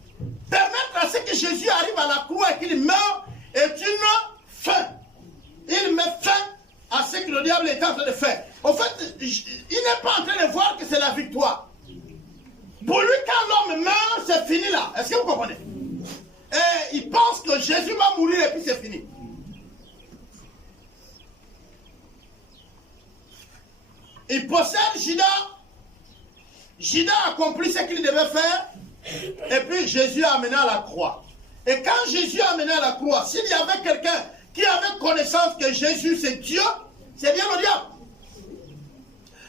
permettre à ce que Jésus arrive à la croix et qu'il meure est une fin. Il met fin à ce que le diable est en train de faire. En fait, il n'est pas en train de voir que c'est la victoire. Pour lui, quand l'homme meurt, c'est fini là. Est-ce que vous comprenez? Et il pense que Jésus va mourir et puis c'est fini. Il possède Judas. Judas accomplit ce qu'il devait faire. Et puis Jésus a amené à la croix. Et quand Jésus a amené à la croix, s'il y avait quelqu'un qui avait connaissance que Jésus c'est Dieu, c'est bien le diable.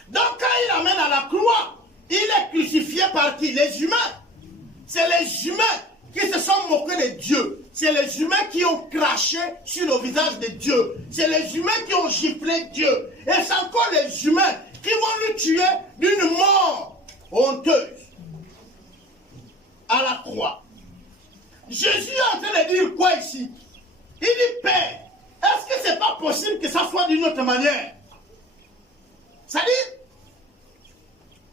Donc quand il amène à la croix, il est crucifié par qui? Les humains. C'est les humains qui se sont moqués de Dieu. C'est les humains qui ont craché sur le visage de Dieu. C'est les humains qui ont giflé Dieu. Et c'est encore les humains qui vont le tuer d'une mort honteuse à la croix. Jésus est en train de dire quoi ici? Il dit, Père, est-ce que c'est pas possible que ça soit d'une autre manière? C'est-à-dire,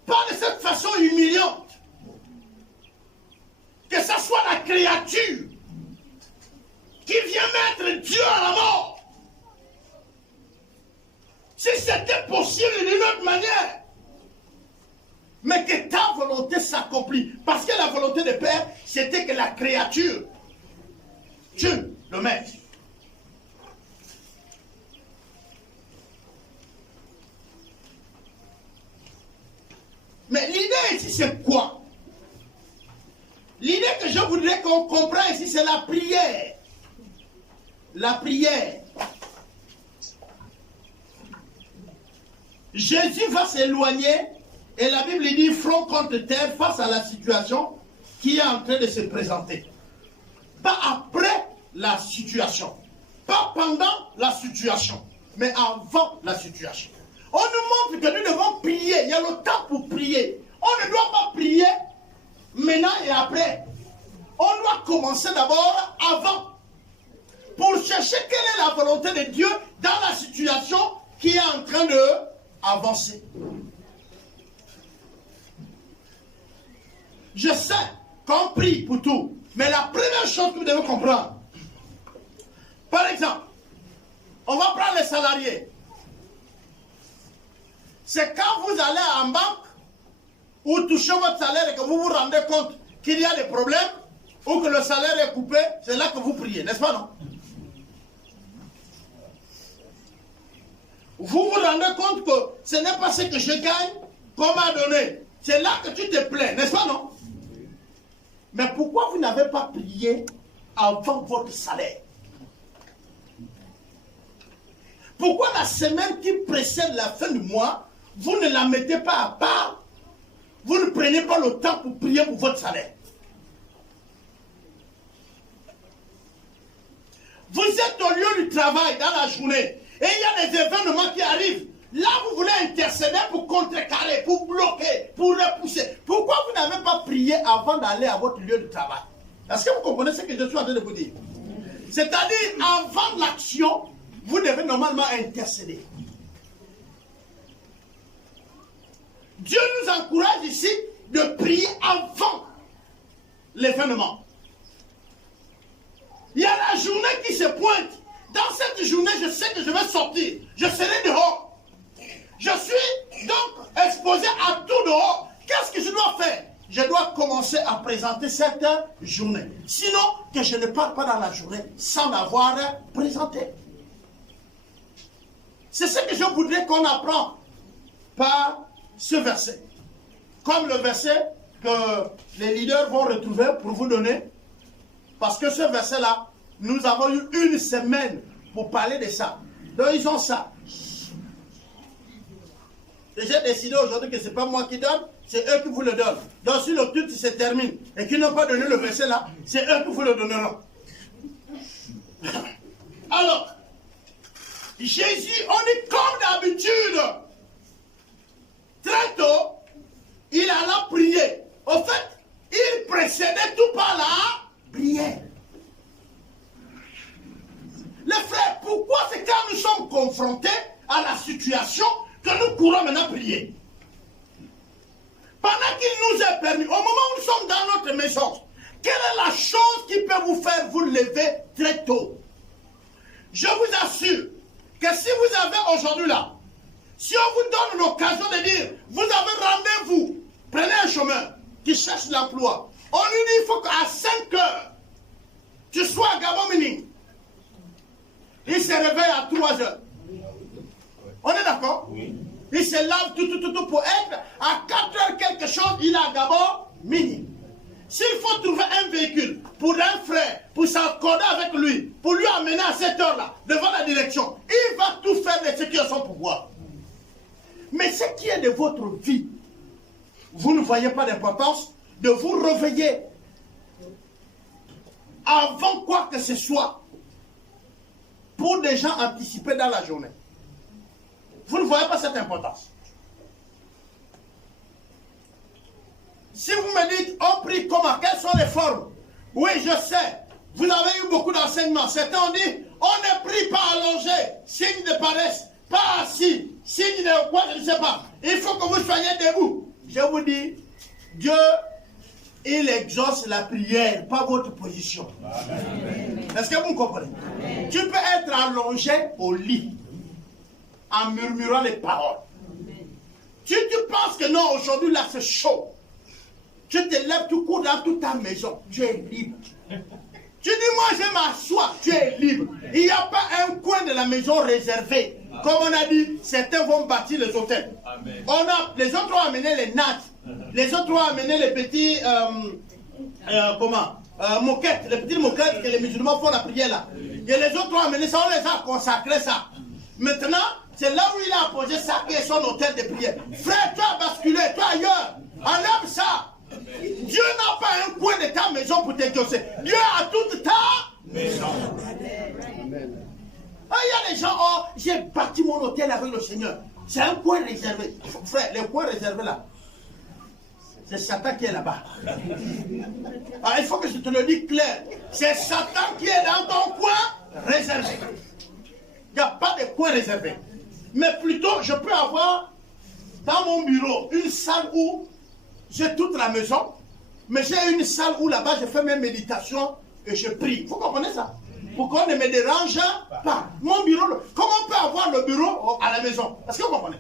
pas de cette façon humiliante. Que ça soit la créature qui vient mettre Dieu à la mort. Si c'était possible d'une autre manière. Mais que ta volonté s'accomplit. Parce que la volonté de Père, c'était que la créature tue le maître. Mais l'idée ici, c'est quoi? L'idée que je voudrais qu'on comprenne ici, c'est la prière. La prière. Jésus va s'éloigner et la Bible dit front contre terre face à la situation qui est en train de se présenter. Pas après la situation. Pas pendant la situation. Mais avant la situation. On nous montre que nous devons prier. Il y a le temps pour prier. On ne doit pas prier maintenant et après. On doit commencer d'abord avant. Pour chercher quelle est la volonté de Dieu dans la situation qui est en train d'avancer. Je sais qu'on prie pour tout. Mais la première chose que vous devez comprendre. Par exemple, on va prendre les salariés. C'est quand vous allez en banque ou touchez votre salaire et que vous vous rendez compte qu'il y a des problèmes ou que le salaire est coupé, c'est là que vous priez, n'est-ce pas, non? Vous vous rendez compte que ce n'est pas ce que je gagne qu'on m'a donné. C'est là que tu te plains, n'est-ce pas, non? Mais pourquoi vous n'avez pas prié avant votre salaire? Pourquoi la semaine qui précède la fin du mois, vous ne la mettez pas à part? Vous ne prenez pas le temps pour prier pour votre salaire. Vous êtes au lieu du travail dans la journée et il y a des événements qui arrivent. Là, vous voulez intercéder pour contrecarrer, pour bloquer, pour repousser. Pourquoi vous n'avez pas prié avant d'aller à votre lieu de travail? Est-ce que vous comprenez ce que je suis en train de vous dire? C'est-à-dire, avant l'action, vous devez normalement intercéder. Dieu nous encourage ici de prier avant l'événement. Il y a la journée qui se pointe. Dans cette journée, je sais que je vais sortir. Je serai dehors. Je suis donc exposé à tout dehors. Qu'est-ce que je dois faire? Je dois commencer à présenter cette journée. Sinon, que je ne parte pas dans la journée sans l'avoir présenté. C'est ce que je voudrais qu'on apprend par ce verset. Comme le verset que les leaders vont retrouver pour vous donner. Parce que ce verset-là, nous avons eu une semaine pour parler de ça. Donc ils ont ça. Et j'ai décidé aujourd'hui que ce n'est pas moi qui donne, c'est eux qui vous le donnent. Donc si le culte se termine et qu'ils n'ont pas donné le verset là, c'est eux qui vous le donneront. Alors, Jésus, on dit comme d'habitude, très tôt, il alla prier. Au fait, il précédait tout par la prière. Les frères, pourquoi c'est quand nous sommes confrontés à la situation que nous courons maintenant prier? Pendant qu'il nous est permis, au moment où nous sommes dans notre maison, quelle est la chose qui peut vous faire vous lever très tôt? Je vous assure que si vous avez aujourd'hui là, si on vous donne l'occasion de dire, vous avez rendez-vous, prenez un chemin qui cherche l'emploi, on lui dit il faut qu'à 5 heures, tu sois à Gabon-Mining. Il se réveille à 3 heures. On est d'accord? Oui. Il se lave tout pour être à 4 heures quelque chose, il est à Gabon-Mining. S'il faut trouver un véhicule pour un frère, pour s'accorder avec lui, pour lui amener à cette heure-là, devant la direction, il va tout faire de ce qui est son pouvoir. Mais ce qui est de votre vie, vous ne voyez pas d'importance de vous réveiller avant quoi que ce soit pour des gens anticipés dans la journée. Vous ne voyez pas cette importance. Si vous me dites, on prie comment? Quelles sont les formes? Oui, je sais. Vous avez eu beaucoup d'enseignements. Certains ont dit, on ne prie pas allongé, signe de paresse, pas assis, signe de quoi, je ne sais pas. Il faut que vous soyez debout. Je vous dis, Dieu, il exauce la prière, pas votre position. Est-ce que vous comprenez? Amen. Tu peux être allongé au lit, en murmurant les paroles. Tu penses que non, aujourd'hui là c'est chaud. Tu te lèves, tu cours dans toute ta maison. Tu es libre. Tu dis, moi je m'assois, tu es libre. Il n'y a pas un coin de la maison réservé. Comme on a dit, certains vont bâtir les hôtels. Les autres ont amené les nattes. Les autres ont amené les petits, moquettes, les petites moquettes que les musulmans font la prière là. Et les autres ont amené ça, on les a consacrés ça. Maintenant, c'est là où il a posé ça qui est son hôtel de prière. Frère, tu as basculé, tu es ailleurs. Enlève ça. Dieu n'a pas un coin de ta maison pour t'exaucer. Dieu a toute ta maison. Ah, il y a des gens, oh, j'ai bâti mon hôtel avec le Seigneur. C'est un coin réservé. Frère, les coins réservés là, c'est Satan qui est là-bas. Ah, il faut que je te le dise clair. C'est Satan qui est dans ton coin réservé. Il n'y a pas de coin réservé. Mais plutôt, je peux avoir dans mon bureau une salle où j'ai toute la maison, mais j'ai une salle où là-bas je fais mes méditations et je prie. Vous comprenez ça? Pour qu'on ne me dérange pas. Mon bureau, comment on peut avoir le bureau à la maison? Est-ce que vous comprenez?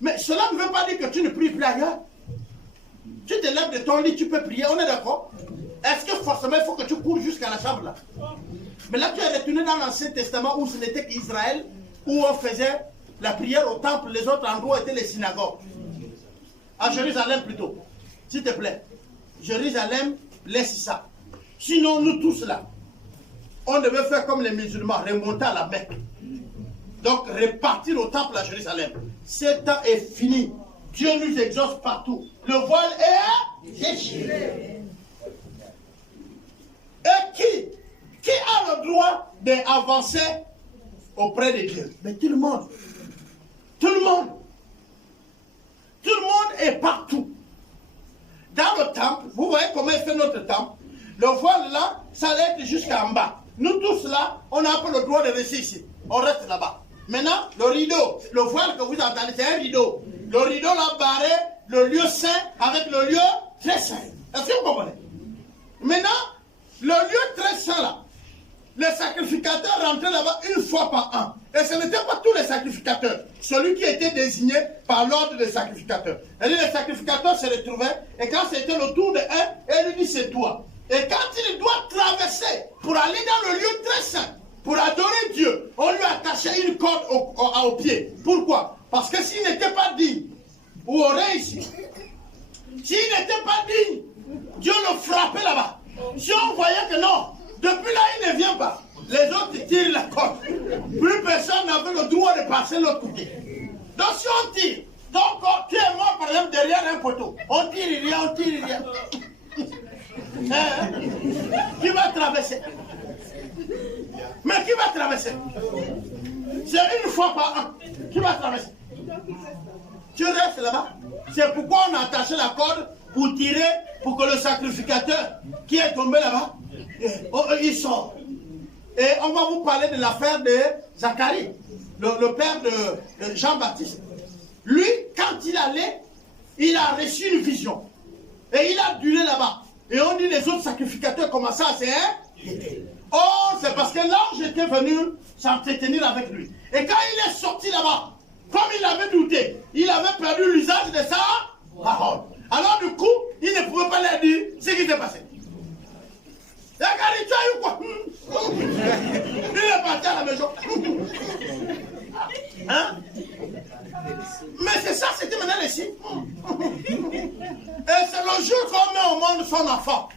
Mais cela ne veut pas dire que tu ne pries plus ailleurs. Tu te lèves de ton lit, tu peux prier, on est d'accord? Est-ce que forcément il faut que tu cours jusqu'à la chambre là? Mais là tu es retourné dans l'Ancien Testament où ce n'était qu'Israël, où on faisait la prière au temple, les autres endroits étaient les synagogues. À Jérusalem plutôt. S'il te plaît, Jérusalem, laisse ça. Sinon, nous tous là, on devait faire comme les musulmans, remonter à la Mecque. Donc, repartir au temple à Jérusalem. Ce temps est fini. Dieu nous exauce partout. Le voile est déchiré. Et qui a le droit d'avancer auprès de Dieu? Mais tout le monde. Tout le monde. Tout le monde est partout. Dans le temple, vous voyez comment est fait notre temple. Le voile là, ça allait être jusqu'en bas. Nous tous là, on n'a pas le droit de rester ici. On reste là-bas. Maintenant, le rideau, le voile que vous entendez, c'est un rideau. Le rideau là barré, le lieu saint avec le lieu très saint. Est-ce que vous comprenez? Maintenant, le lieu très saint là, les sacrificateurs rentraient là-bas une fois par an. Et ce n'étaient pas tous les sacrificateurs. Celui qui était désigné par l'ordre des sacrificateurs. C'est-à-dire les sacrificateurs se retrouvaient, et quand c'était le tour de un, elle lui dit c'est toi. Et quand il doit traverser pour aller dans le lieu très saint, pour adorer Dieu, on lui attachait une corde au pied. Pourquoi? Parce que s'il n'était pas digne, ou aurait ici, s'il n'était pas digne, Dieu le frappait là-bas. Si on voyait que non, depuis là il ne vient pas, les autres tirent la corde. Plus personne n'avait le droit de passer de l'autre côté. Donc si on tire, donc tu es mort par exemple derrière un poteau, on tire rien, on tire rien. Qui va traverser? Mais qui va traverser? C'est une fois par an. Qui va traverser? Tu restes là-bas. C'est pourquoi on a attaché la corde pour tirer, pour que le sacrificateur qui est tombé là-bas, il sort. Et on va vous parler de l'affaire de Zacharie, le père de Jean-Baptiste. Lui, quand il allait, il a reçu une vision. Et il a duré là-bas. Et on dit les autres sacrificateurs commençaient à s'inquiéter. Oh, c'est parce que l'ange était venu s'entretenir avec lui. Et quand il est sorti là-bas, comme il avait douté, il avait perdu l'usage de sa parole. Alors du coup, il ne pouvait pas leur dire ce qui s'est passé. Zacharie, tu as eu quoi? Il est parti à la maison. Hein? Mais c'est ça, c'était maintenant les signes. Et c'est le jour qu'on met au monde son enfant.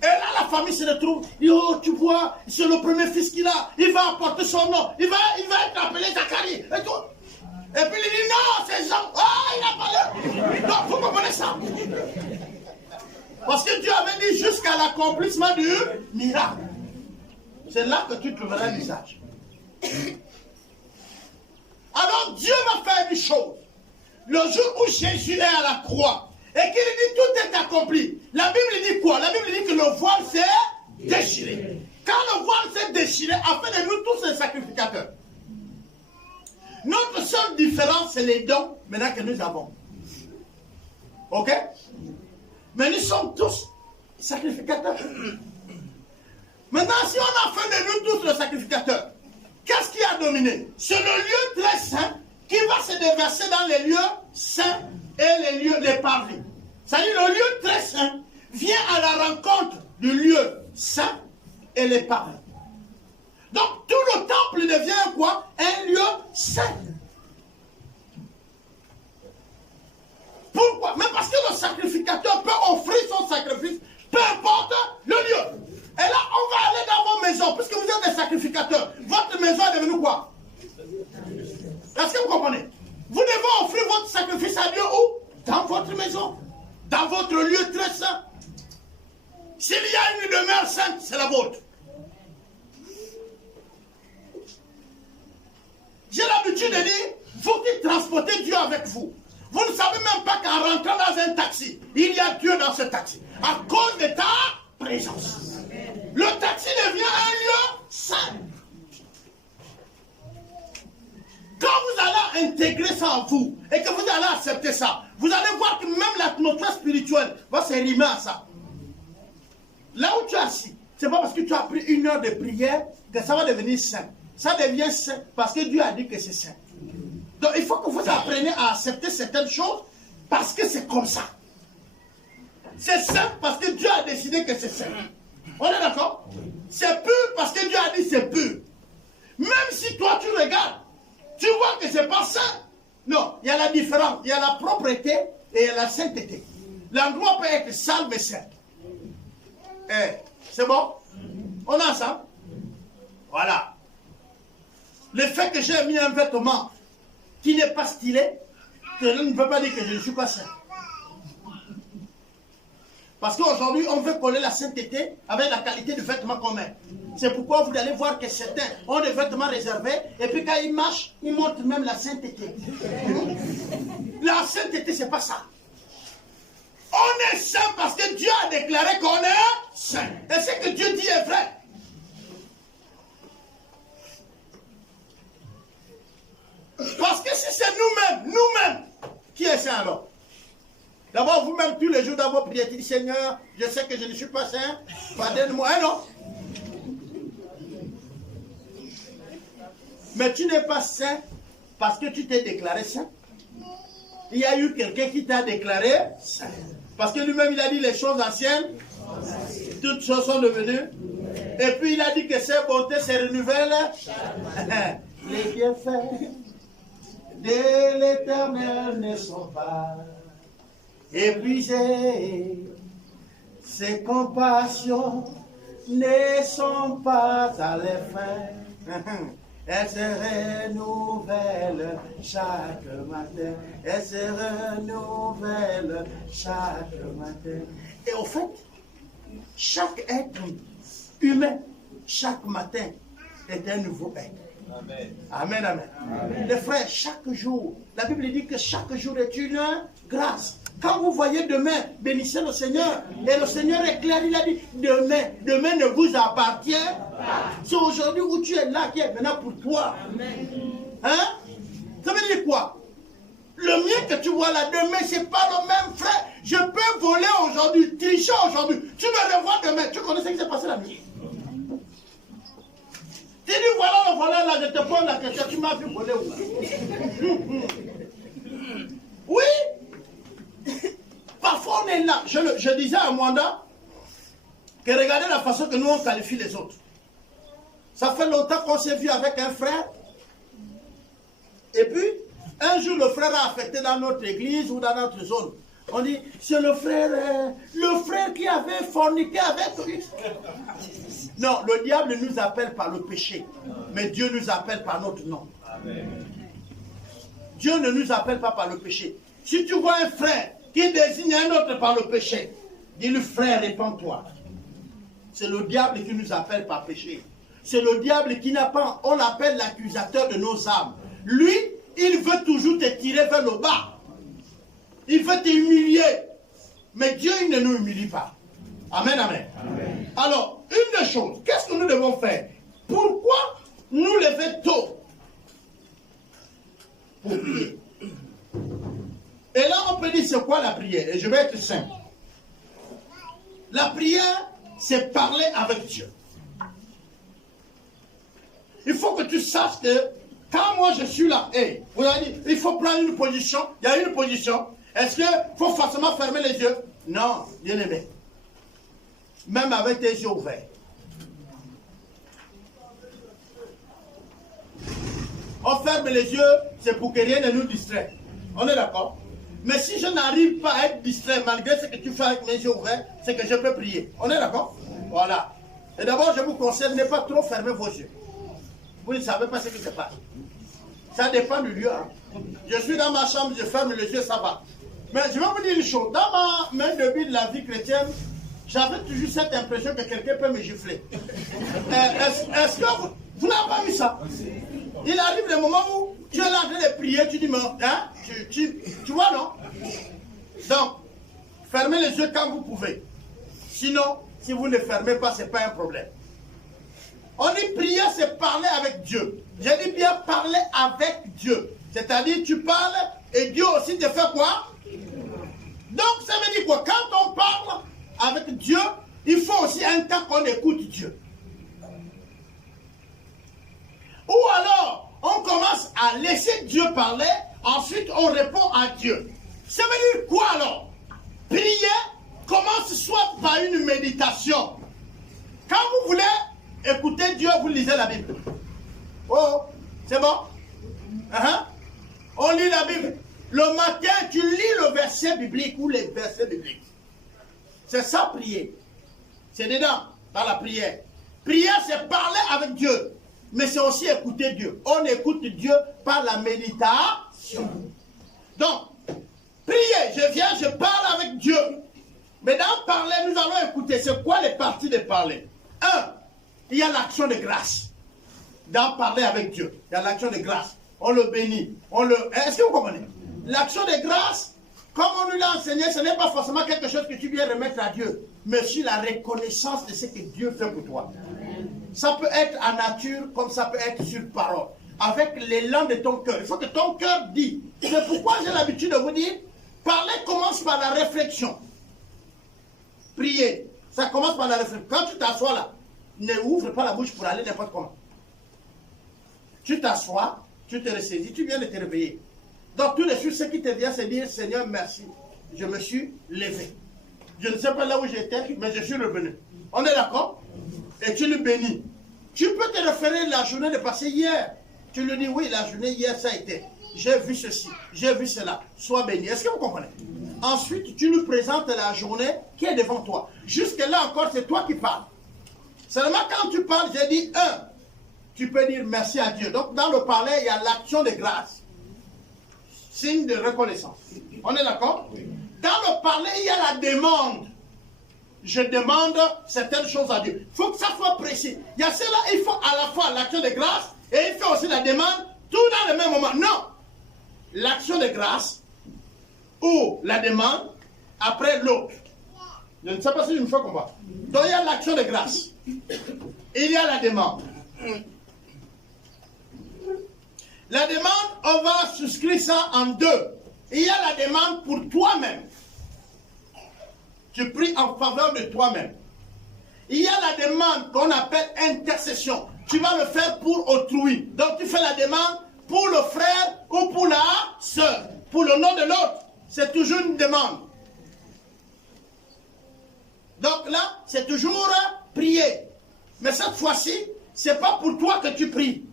Et là, la famille se retrouve. Oh, tu vois, c'est le premier fils qu'il a. Il va apporter son nom. Il va être appelé Zacharie. Et tout. Et puis il dit non, c'est Jean. Ah, il a parlé. Non, vous comprenez ça? Parce que Dieu avait dit jusqu'à l'accomplissement du miracle. C'est là que tu trouveras l'usage. Alors Dieu va faire une chose. Le jour où Jésus est à la croix et qu'il dit tout est accompli, la Bible dit quoi? La Bible dit que le voile s'est déchiré. Quand le voile s'est déchiré, afin de nous tous les sacrificateurs. Notre seule différence, c'est les dons maintenant que nous avons. Ok? Mais nous sommes tous sacrificateurs. Maintenant, si on a fait de nous tous les sacrificateurs, qu'est-ce qui a dominé? C'est le lieu très saint qui va se déverser dans les lieux saints et les lieux des parvis. C'est-à-dire le lieu très saint vient à la rencontre du lieu saint et les parents. Donc tout le temple devient quoi? Un lieu saint. Pourquoi? Même parce que le sacrificateur peut offrir son sacrifice, peu importe le lieu. Et là, on va aller dans vos maisons, puisque vous êtes des sacrificateurs. Votre maison est devenue quoi? Est-ce que vous comprenez? Vous devez offrir votre sacrifice à Dieu où? Dans votre maison. Dans votre lieu très saint. S'il y a une demeure sainte, c'est la vôtre. J'ai l'habitude de dire, vous qui transportez Dieu avec vous, vous ne savez même pas qu'en rentrant dans un taxi, il y a Dieu dans ce taxi. À cause de ta présence. Le taxi devient un lieu saint. Quand vous allez intégrer ça en vous et que vous allez accepter ça, vous allez voir que même l'atmosphère spirituelle va se rimer à ça. Là où tu es assis, ce n'est pas parce que tu as pris 1 heure de prière que ça va devenir saint. Ça devient saint parce que Dieu a dit que c'est saint. Donc il faut que vous appreniez à accepter certaines choses parce que c'est comme ça. C'est saint parce que Dieu a décidé que c'est saint. On est d'accord? C'est pur parce que Dieu a dit c'est pur. Même si toi tu regardes, tu vois que c'est pas saint. Non, il y a la différence. Il y a la propreté et il y a la sainteté. L'endroit peut être sale mais saint. C'est bon? On a ça? Voilà. Le fait que j'ai mis un vêtement qui n'est pas stylé, cela ne veut pas dire que je ne suis pas saint. Parce qu'aujourd'hui, on veut coller la sainteté avec la qualité du vêtement qu'on met. C'est pourquoi vous allez voir que certains ont des vêtements réservés, et puis quand ils marchent, ils montrent même la sainteté. La sainteté, c'est pas ça. On est saint parce que Dieu a déclaré qu'on est saint. Et ce que Dieu dit est vrai. Parce que si c'est nous-mêmes, qui est saint alors? D'abord, vous-même, tous les jours dans vos prières, tu dis, Seigneur, je sais que je ne suis pas saint, pardonne-moi, hein, non? Mais tu n'es pas saint parce que tu t'es déclaré saint. Il y a eu quelqu'un qui t'a déclaré saint. Parce que lui-même, il a dit les choses anciennes, toutes choses sont devenues. Et puis, il a dit que ses bontés se renouvellent. Les bienfaits de l'Éternel ne sont pas épuisés. Ses compassions ne sont pas à la fin. Elles se renouvellent chaque matin. Elles se renouvellent chaque matin. Et au fait, chaque être humain, chaque matin, est un nouveau être. Amen. Amen, amen. Amen. Les frères, chaque jour, la Bible dit que chaque jour est une grâce. Quand vous voyez demain, bénissez le Seigneur. Et le Seigneur est clair, il a dit, demain ne vous appartient pas. C'est aujourd'hui où tu es là qui est maintenant pour toi. Amen. Hein? Ça veut dire quoi? Le mien que tu vois là, demain, c'est pas le même, frère. Je peux voler aujourd'hui, tricher aujourd'hui. Tu me revois demain. Tu connais ce qui s'est passé la nuit? Tu dis, voilà le voleur là, je te pose la question, tu m'as vu voler où? Oui. Parfois on est là. Je disais à Mwanda que regardez la façon que nous on qualifie les autres. Ça fait longtemps qu'on s'est vu avec un frère. Et puis, un jour le frère a affecté dans notre église ou dans notre zone. On dit, c'est le frère qui avait forniqué avec lui. Non, le diable nous appelle par le péché. Mais Dieu nous appelle par notre nom. Amen. Dieu ne nous appelle pas par le péché. Si tu vois un frère qui désigne un autre par le péché, dis-lui, frère, répands-toi. C'est le diable qui nous appelle par péché. C'est le diable qui n'a pas, on l'appelle l'accusateur de nos âmes. Lui, il veut toujours te tirer vers le bas. Il veut t'humilier. Mais Dieu, il ne nous humilie pas. Amen, amen. Amen. Alors, une des choses, qu'est-ce que nous devons faire? Pourquoi nous lever tôt pour prier? Et là, on peut dire, c'est quoi la prière? Et je vais être simple. La prière, c'est parler avec Dieu. Il faut que tu saches que quand moi je suis là, vous avez dit, il faut prendre une position, il y a une position. Est-ce qu'il faut forcément fermer les yeux? Non, bien aimé. Même avec tes yeux ouverts. On ferme les yeux, c'est pour que rien ne nous distrait. On est d'accord? Mais si je n'arrive pas à être distrait malgré ce que tu fais avec mes yeux ouverts, c'est que je peux prier. On est d'accord? Voilà. Et d'abord, je vous conseille de ne pas trop fermer vos yeux. Vous ne savez pas ce qui se passe. Ça dépend du lieu. Hein. Je suis dans ma chambre, je ferme les yeux, ça va. Mais je vais vous dire une chose. Dans ma début de la vie chrétienne, j'avais toujours cette impression que quelqu'un peut me gifler. Est-ce que vous n'avez pas vu ça? Il arrive le moment où tu es là en train de prier, tu dis, mais, hein, tu vois, non? Donc, fermez les yeux quand vous pouvez. Sinon, si vous ne fermez pas, ce n'est pas un problème. On dit prier, c'est parler avec Dieu. J'ai dit bien parler avec Dieu. C'est-à-dire, tu parles et Dieu aussi te fait quoi? Donc, ça veut dire quoi? Quand on parle avec Dieu, il faut aussi un temps qu'on écoute Dieu. Ou alors, on commence à laisser Dieu parler, ensuite on répond à Dieu. Ça veut dire quoi alors? Prier commence soit par une méditation. Quand vous voulez écouter Dieu, vous lisez la Bible. Oh, c'est bon? On lit la Bible. Le matin, tu lis le verset biblique ou les versets bibliques. C'est ça, prier. C'est dedans, dans la prière. Prier, c'est parler avec Dieu. Mais c'est aussi écouter Dieu. On écoute Dieu par la méditation. Donc, prier, je viens, je parle avec Dieu. Mais dans parler, nous allons écouter. C'est quoi les parties de parler? Un, il y a l'action de grâce. Dans parler avec Dieu, il y a l'action de grâce. On le bénit. Est-ce que vous comprenez? L'action de grâce, comme on nous l'a enseigné, ce n'est pas forcément quelque chose que tu viens remettre à Dieu, mais sur la reconnaissance de ce que Dieu fait pour toi. Ça peut être en nature, comme ça peut être sur parole. Avec l'élan de ton cœur. Il faut que ton cœur dise. C'est pourquoi j'ai l'habitude de vous dire, parler commence par la réflexion. Prier, ça commence par la réflexion. Quand tu t'assois là, ne ouvre pas la bouche pour aller n'importe comment. Tu t'assois, tu te ressaisis, tu viens de te réveiller. Donc tout de suite, ce qui te vient, c'est dire, Seigneur, merci. Je me suis levé. Je ne sais pas là où j'étais, mais je suis revenu. On est d'accord? Et tu le bénis. Tu peux te référer à la journée de passé hier. Tu lui dis, oui, la journée hier, ça a été. J'ai vu ceci, j'ai vu cela. Sois béni. Est-ce que vous comprenez? Ensuite, tu lui présentes la journée qui est devant toi. Jusque-là encore, c'est toi qui parles. Seulement quand tu parles, j'ai dit, tu peux dire merci à Dieu. Donc, dans le parler, il y a l'action de grâce. Signe de reconnaissance. On est d'accord? Dans le parler, il y a la demande. Je demande certaines choses à Dieu. Il faut que ça soit précis. Il y a cela, il faut à la fois l'action de grâce et il faut aussi la demande, tout dans le même moment. Non! L'action de grâce ou la demande après l'autre. Je ne sais pas si je me fais comprendre. Donc il y a l'action de grâce. Il y a la demande. La demande, on va souscrire ça en deux. Il y a la demande pour toi-même. Tu pries en faveur de toi-même. Il y a la demande qu'on appelle intercession. Tu vas le faire pour autrui. Donc tu fais la demande pour le frère ou pour la sœur. Pour le nom de l'autre. C'est toujours une demande. Donc là, c'est toujours prier. Mais cette fois-ci, ce n'est pas pour toi que tu pries.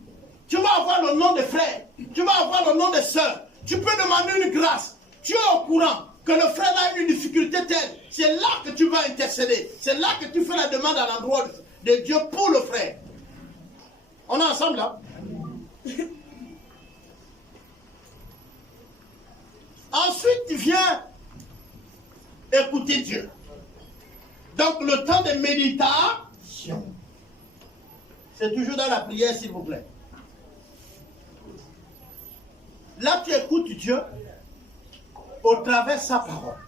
Tu vas avoir le nom de frère. Tu vas avoir le nom de sœur. Tu peux demander une grâce. Tu es au courant que le frère a une difficulté telle. C'est là que tu vas intercéder. C'est là que tu fais la demande à l'endroit de Dieu pour le frère. On est ensemble là? Ensuite, tu viens écouter Dieu. Donc, le temps de méditation, c'est toujours dans la prière, s'il vous plaît. Là, tu écoutes Dieu au travers de sa parole.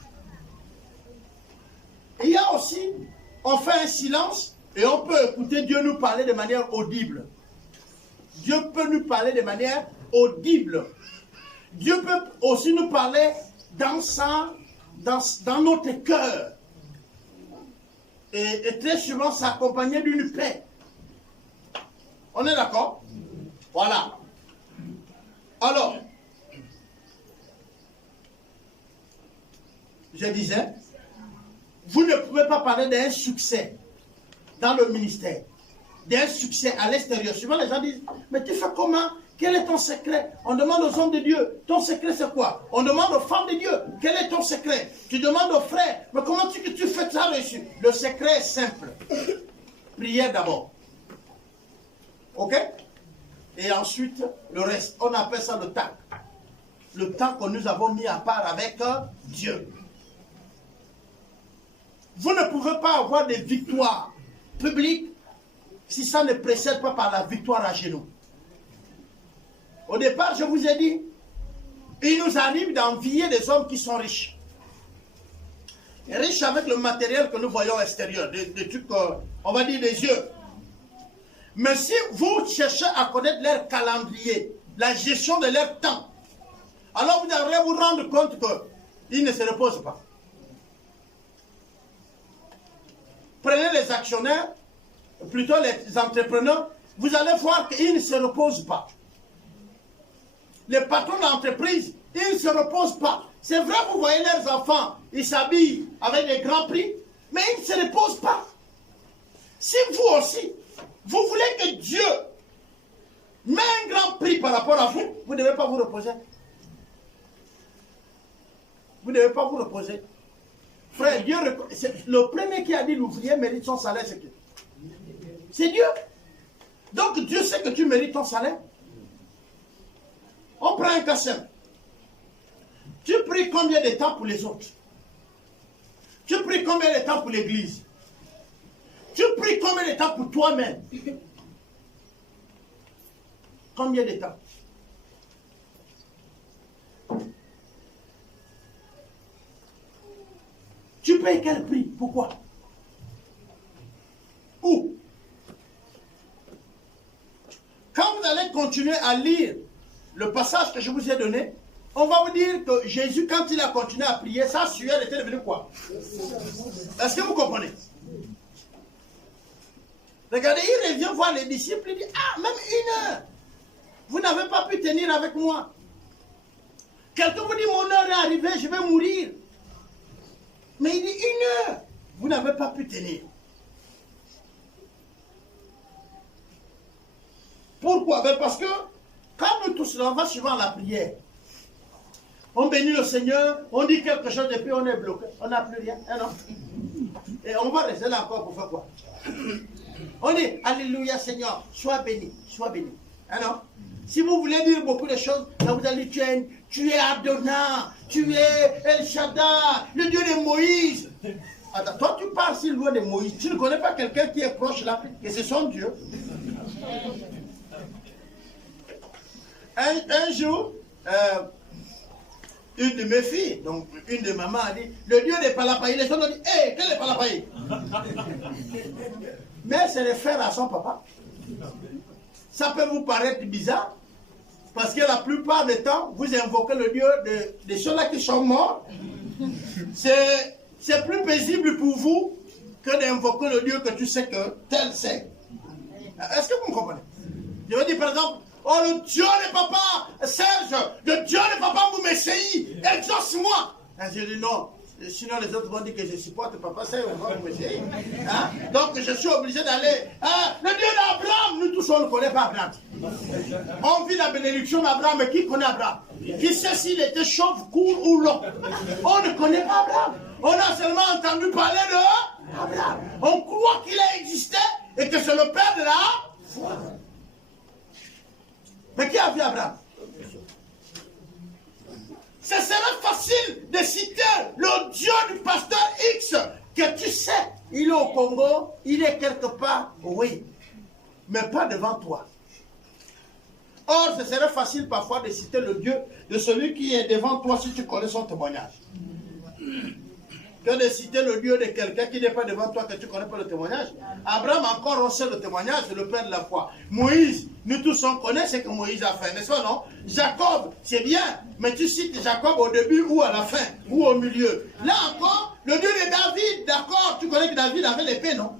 Il y a aussi, on fait un silence et on peut écouter Dieu nous parler de manière audible. Dieu peut nous parler de manière audible. Dieu peut aussi nous parler dans notre cœur. Et très souvent s'accompagner d'une paix. On est d'accord? Voilà. Alors, je disais, vous ne pouvez pas parler d'un succès dans le ministère, d'un succès à l'extérieur. Souvent les gens disent, mais tu fais comment? quel est ton secret? On demande aux hommes de Dieu, ton secret c'est quoi? On demande aux femmes de Dieu, quel est ton secret? Tu demandes aux frères, mais comment tu fais ça dessus? Le secret est simple. Prière d'abord. Ok? Et ensuite, le reste. On appelle ça le temps. Le temps que nous avons mis à part avec Dieu. Vous ne pouvez pas avoir des victoires publiques si ça ne précède pas par la victoire à genoux. Au départ, je vous ai dit, il nous arrive d'envier des hommes qui sont riches. Et riches avec le matériel que nous voyons extérieur, des trucs, on va dire des yeux. Mais si vous cherchez à connaître leur calendrier, la gestion de leur temps, alors vous allez vous rendre compte qu'ils ne se reposent pas. Prenez les actionnaires, plutôt les entrepreneurs, vous allez voir qu'ils ne se reposent pas. Les patrons d'entreprise, ils ne se reposent pas. C'est vrai, vous voyez leurs enfants, ils s'habillent avec des grands prix, mais ils ne se reposent pas. Si vous aussi, vous voulez que Dieu met un grand prix par rapport à vous, vous ne devez pas vous reposer. Vous ne devez pas vous reposer. Frère, Dieu, le premier qui a dit l'ouvrier mérite son salaire, c'est qui? C'est Dieu. Donc Dieu sait que tu mérites ton salaire. On prend un cas simple. Tu pries combien de temps pour les autres? Tu pries combien de temps pour l'église? Tu pries combien de temps pour toi-même? Combien de temps? Tu payes quel prix? Pourquoi? Où? Quand vous allez continuer à lire le passage que je vous ai donné, on va vous dire que Jésus, quand il a continué à prier, sa sueur était devenue quoi? Est-ce que vous comprenez? Regardez, il revient voir les disciples, il dit, ah, même 1 heure, vous n'avez pas pu tenir avec moi. Quelqu'un vous dit, mon heure est arrivée, je vais mourir. Mais il dit 1 heure, vous n'avez pas pu tenir. Pourquoi? Ben parce que quand nous tous, on va suivant la prière, on bénit le Seigneur, on dit quelque chose et puis on est bloqué, on n'a plus rien. Hein, non? Et on va rester là encore pour faire quoi? On dit Alléluia Seigneur, sois béni, sois béni. Hein, non? Si vous voulez dire beaucoup de choses, là vous allez dire tu es Adonai, tu es El Shaddai, le Dieu de Moïse. Attends, toi tu parles si loin de Moïse, tu ne connais pas quelqu'un qui est proche là, et c'est son Dieu. Un jour, une de mes filles, donc une de maman a dit, le Dieu des Palapaïs, les gens ont dit, hé, quel est Palapaïs? Mais elle se réfère à son papa. Ça peut vous paraître bizarre, parce que la plupart du temps, vous invoquez le Dieu de ceux-là qui sont morts. C'est plus paisible pour vous que d'invoquer le Dieu que tu sais que tel c'est. Est-ce que vous me comprenez? Je veux dire par exemple, oh le Dieu de papa, Serge, le Dieu de papa vous m'essayez, exauce-moi. Je dis non, sinon les autres vont dire que je supporte papa Serge, vous m'essayez. Hein? Donc je suis obligé d'aller. Le Dieu d'Abraham, nous tous on ne connaît pas Abraham. On vit la bénédiction d'Abraham, mais qui connaît Abraham? Qui sait s'il était chauve, court ou long? On ne connaît pas Abraham. On a seulement entendu parler d'Abraham. On croit qu'il a existé et que c'est le père de la foi. Mais qui a vu Abraham? Ce serait facile de citer le Dieu du pasteur X, que tu sais, il est au Congo, il est quelque part, oui, mais pas devant toi. Or, ce serait facile parfois de citer le Dieu de celui qui est devant toi si tu connais son témoignage. Que de citer le Dieu de quelqu'un qui n'est pas devant toi, que tu ne connais pas le témoignage. Abraham, encore, on sait le témoignage, c'est le père de la foi. Moïse, nous tous on connaît ce que Moïse a fait, n'est-ce pas, non? Jacob, c'est bien, mais tu cites Jacob au début ou à la fin, ou au milieu. Là encore, le Dieu de David, d'accord, tu connais que David avait l'épée, non?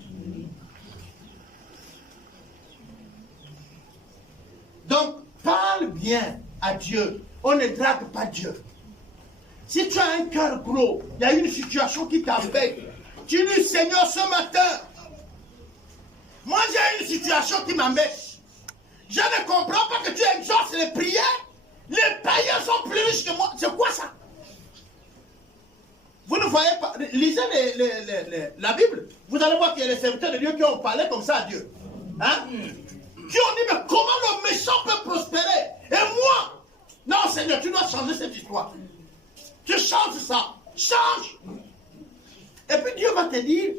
Donc, parle bien à Dieu. On ne drague pas Dieu. Si tu as un cœur gros, il y a une situation qui t'embête. Tu dis, Seigneur, ce matin, moi j'ai une situation qui m'embête. Je ne comprends pas que tu exauces les prières. Les païens sont plus riches que moi. C'est quoi ça? Vous ne voyez pas. Lisez la Bible. Vous allez voir qu'il y a des serviteurs de Dieu qui ont parlé comme ça à Dieu. Hein? Qui ont dit, mais comment le méchant peut prospérer? Et moi? Non, Seigneur, tu dois changer cette histoire. Tu changes ça. Change. Et puis Dieu va te dire,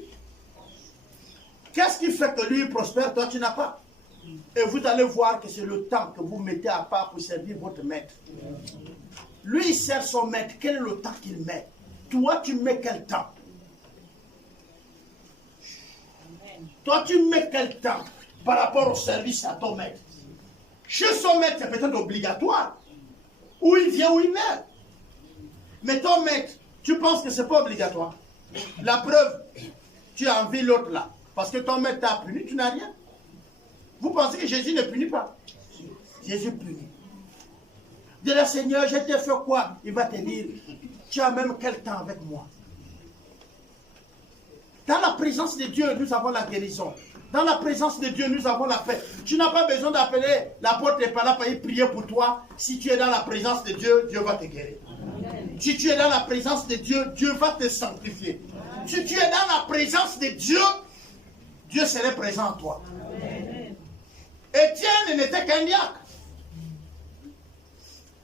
qu'est-ce qui fait que lui prospère, toi tu n'as pas? Et vous allez voir que c'est le temps que vous mettez à part pour servir votre maître. Lui, il sert son maître. Quel est le temps qu'il met? Toi, tu mets quel temps? Toi, tu mets quel temps par rapport au service à ton maître? Chez son maître, c'est peut-être obligatoire. Où il vient, où il meurt. Mais ton maître, tu penses que ce n'est pas obligatoire. La preuve, tu as envie l'autre là. Parce que ton maître t'a puni, tu n'as rien. Vous pensez que Jésus ne punit pas? Jésus punit. Dis le Seigneur, je t'ai fait quoi? Il va te dire, tu as même quel temps avec moi? Dans la présence de Dieu, nous avons la guérison. Dans la présence de Dieu, nous avons la paix. Tu n'as pas besoin d'appeler l'apôtre et pas là pour y prier pour toi. Si tu es dans la présence de Dieu, Dieu va te guérir. Si tu es dans la présence de Dieu, Dieu va te sanctifier. Si tu es dans la présence de Dieu, Dieu serait présent en toi. Étienne n'était qu'un diacre.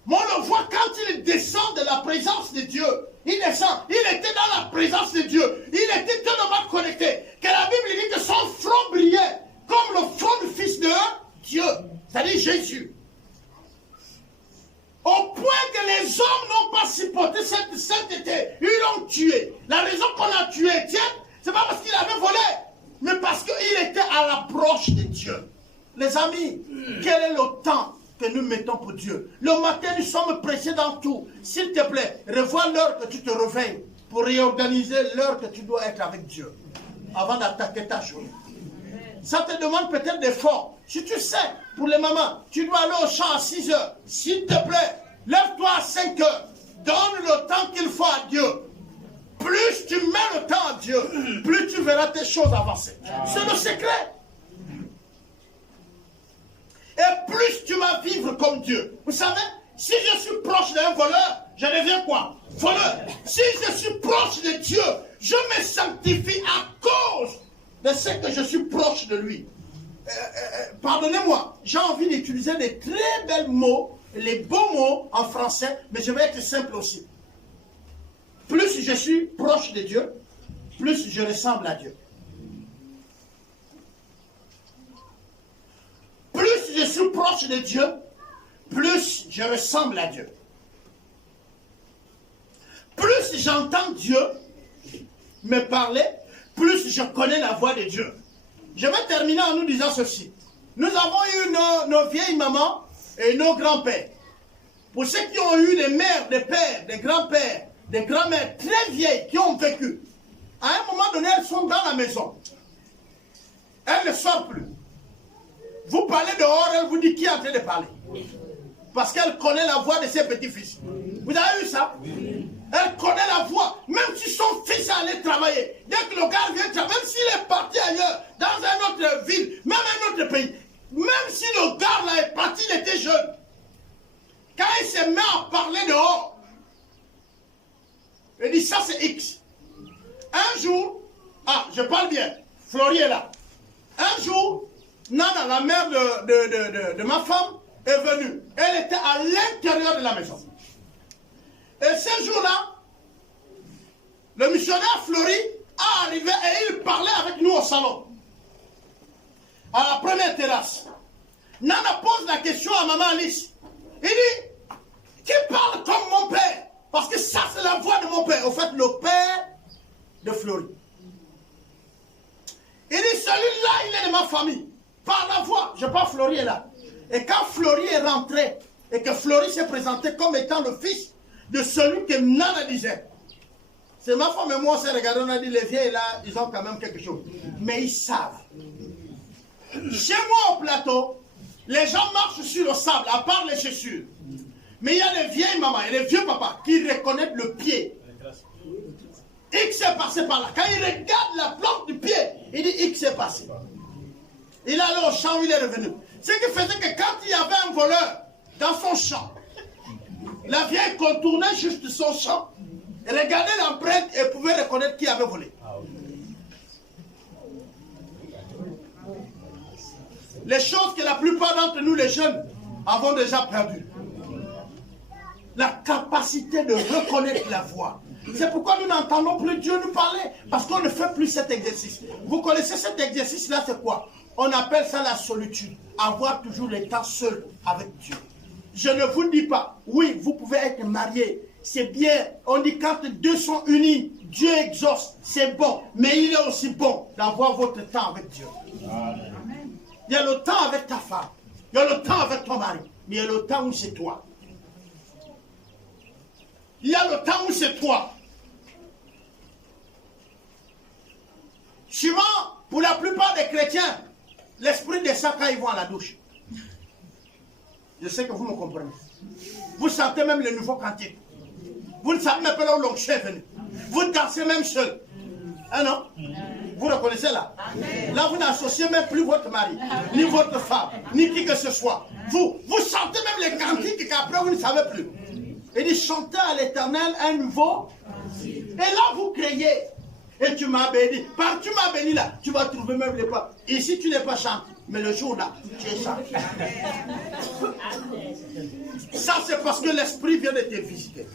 Mais on le voit quand il descend de la présence de Dieu. Il descend. Il était dans la présence de Dieu. Il était tellement connecté que la Bible dit que son front brillait comme le front du Fils de Dieu. C'est-à-dire Jésus. Au point que les hommes n'ont pas supporté cette sainteté. Ils l'ont tué. La raison qu'on a tué Étienne, ce n'est pas parce qu'il avait volé, mais parce qu'il était à l'approche de Dieu. Les amis, quel est le temps que nous mettons pour Dieu? Le matin, nous sommes pressés dans tout. S'il te plaît, revois l'heure que tu te réveilles pour réorganiser l'heure que tu dois être avec Dieu avant d'attaquer ta journée. Ça te demande peut-être d'efforts. Si tu sais, pour les mamans, tu dois aller au champ à 6 heures. S'il te plaît, lève-toi à 5 heures. Donne le temps qu'il faut à Dieu. Plus tu mets le temps à Dieu, plus tu verras tes choses avancer. C'est le secret. Et plus tu vas vivre comme Dieu. Vous savez, si je suis proche d'un voleur, je deviens quoi? Voleur. Si je suis proche de Dieu, je me sanctifie à cause de ce que je suis proche de lui. Pardonnez-moi, j'ai envie d'utiliser des très belles mots, les beaux mots en français, mais je vais être simple aussi. Plus je suis proche de Dieu, plus je ressemble à Dieu. Plus je suis proche de Dieu, plus je ressemble à Dieu. Plus j'entends Dieu me parler, plus je connais la voix de Dieu. Je vais terminer en nous disant ceci. Nous avons eu nos vieilles mamans et nos grands-pères. Pour ceux qui ont eu des mères, des pères, des grands-pères, des grands-mères très vieilles qui ont vécu, à un moment donné, elles sont dans la maison. Elles ne sortent plus. Vous parlez dehors, elle vous dit qui est en train de parler. Parce qu'elle connaît la voix de ses petits-fils. Vous avez vu ça? Elle connaît la voix. Même si son fils allait travailler, dès que le gars vient travailler, même s'il est parti ailleurs, dans une autre ville, même un autre pays, même si le gars là est parti, il était jeune, quand il se met à parler dehors, il dit ça c'est X. Un jour, je parle bien, Florie est là. Un jour, Nana, la mère de ma femme, est venue. Elle était à l'intérieur de la maison. Et ce jour-là, le missionnaire Flori est arrivé et il parlait avec nous au salon. À la première terrasse. Nana pose la question à maman Alice. Il dit, qui parle comme mon père? Parce que ça, c'est la voix de mon père. Au fait, le père de Flori. Il dit, celui-là, il est de ma famille. Par la voix, je parle, Flori est là. Et quand Flori est rentré, et que Flori s'est présenté comme étant le fils de celui que Nana disait, c'est ma femme et moi, on s'est regardé, on a dit, les vieilles là, ils ont quand même quelque chose. Mais ils savent. Chez moi au plateau, les gens marchent sur le sable, à part les chaussures. Mais il y a des vieilles mamans et des vieux papas qui reconnaissent le pied. X est passé par là. Quand il regarde la plante du pied, il dit X est passé. Il est allé au champ où il est revenu. Ce qui faisait que quand il y avait un voleur dans son champ, la vieille contournait juste son champ, regardait l'empreinte et pouvait reconnaître qui avait volé. Les choses que la plupart d'entre nous, les jeunes, avons déjà perdues. La capacité de reconnaître la voix. C'est pourquoi nous n'entendons plus Dieu nous parler, parce qu'on ne fait plus cet exercice. Vous connaissez cet exercice-là, c'est quoi? On appelle ça la solitude. Avoir toujours le temps seul avec Dieu. Je ne vous dis pas, oui, vous pouvez être mariés, c'est bien. On dit quand deux sont unis, Dieu exauce, c'est bon. Mais il est aussi bon d'avoir votre temps avec Dieu. Amen. Il y a le temps avec ta femme, il y a le temps avec ton mari, mais il y a le temps où c'est toi. Il y a le temps où c'est toi. Souvent, pour la plupart des chrétiens, l'esprit descend quand ils vont à la douche. Je sais que vous me comprenez. Vous sentez même le nouveau cantique. Vous ne savez même pas là où l'onction est venu. Vous dansez même seul. Hein non? Vous reconnaissez là? Là, vous n'associez même plus votre mari, ni votre femme, ni qui que ce soit. Vous sentez même les cantiques qu'après vous ne savez plus. Il dit, chantez à l'Éternel un nouveau. Et là, vous criez. Et tu m'as béni. Par tu m'as béni là, tu vas trouver même les pas. Ici, tu n'es pas chanté. Mais le jour là, tu es chanté. Ça, c'est parce que l'Esprit vient de te visiter.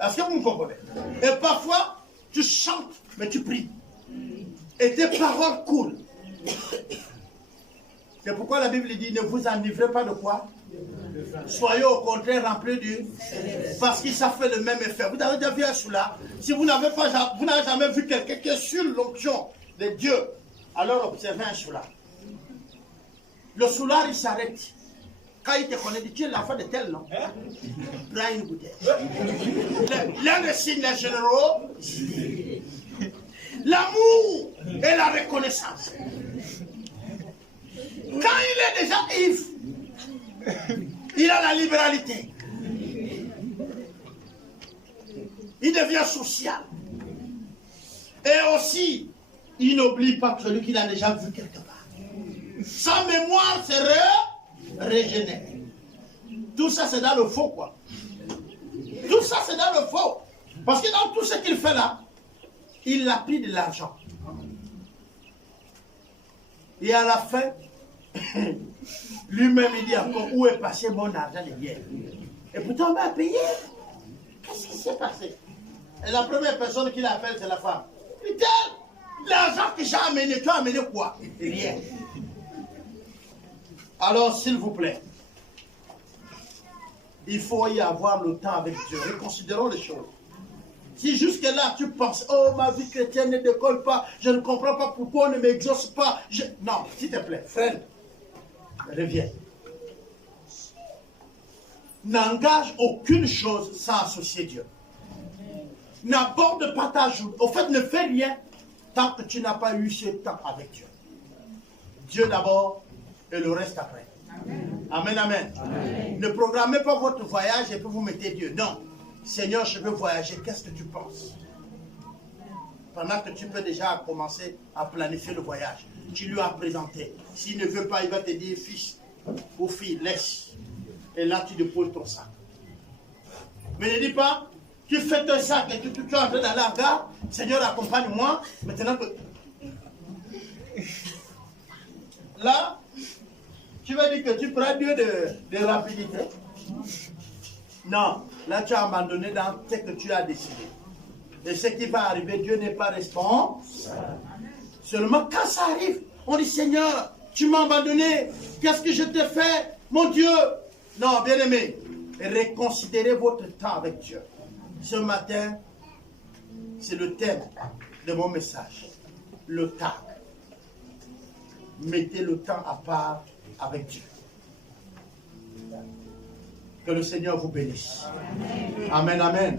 Est-ce que vous me comprenez? Et parfois, tu chantes, mais tu pries. Et tes paroles coulent. C'est pourquoi la Bible dit, ne vous enivrez pas de quoi? Soyez au contraire remplis du... Parce que ça fait le même effet. Vous avez déjà vu un soulard. Si vous n'avez jamais vu quelqu'un qui est sur l'onction de Dieu, alors observez un soulard. Le soulard, il s'arrête. Quand il te connaît, il dit, tu es l'enfant de tel nom. Prends une bouteille. L'un des signes généraux, l'amour et la reconnaissance. Quand il est déjà ivre, il a la libéralité. Il devient social. Et aussi, il n'oublie pas celui qu'il a déjà vu quelque part. Sa mémoire serait régénérée. Tout ça, c'est dans le faux, quoi. Tout ça, c'est dans le faux. Parce que dans tout ce qu'il fait là, il a pris de l'argent. Et à la fin, lui-même, il dit encore, où est passé mon argent de hier? Et pourtant, on m'a payé. Qu'est-ce qui s'est passé? Et la première personne qu'il appelle, c'est la femme. Putain, l'argent que j'ai amené, tu as amené quoi? Rien. Alors, s'il vous plaît, il faut y avoir le temps avec Dieu. Reconsidérons les choses. Si jusque-là, tu penses, oh, ma vie chrétienne ne décolle pas, je ne comprends pas pourquoi on ne m'exauce pas. Non, s'il te plaît, frère, reviens. N'engage aucune chose sans associer Dieu. N'aborde pas ta journée. Au fait, ne fais rien tant que tu n'as pas eu ce temps avec Dieu. Dieu d'abord et le reste après. Amen, amen. Amen. Ne programmez pas votre voyage et puis vous mettez Dieu. Non. Seigneur, je veux voyager. Qu'est-ce que tu penses? Pendant que tu peux déjà commencer à planifier le voyage. Tu lui as présenté. S'il ne veut pas, il va te dire, fils ou fille, laisse. Et là, tu déposes ton sac. Mais ne dis pas, tu fais ton sac et tu es en train d'aller à la gare. Seigneur, accompagne-moi. Maintenant que... Là, tu vas dire que tu prends Dieu de rapidité. Non, là tu as abandonné dans ce que tu as décidé. Et ce qui va arriver, Dieu n'est pas responsable. Seulement quand ça arrive, on dit Seigneur, tu m'as abandonné, qu'est-ce que je t'ai fait, mon Dieu? Non, bien aimé, reconsidérez votre temps avec Dieu. Ce matin, c'est le thème de mon message, le temps. Mettez le temps à part avec Dieu. Que le Seigneur vous bénisse. Amen, amen.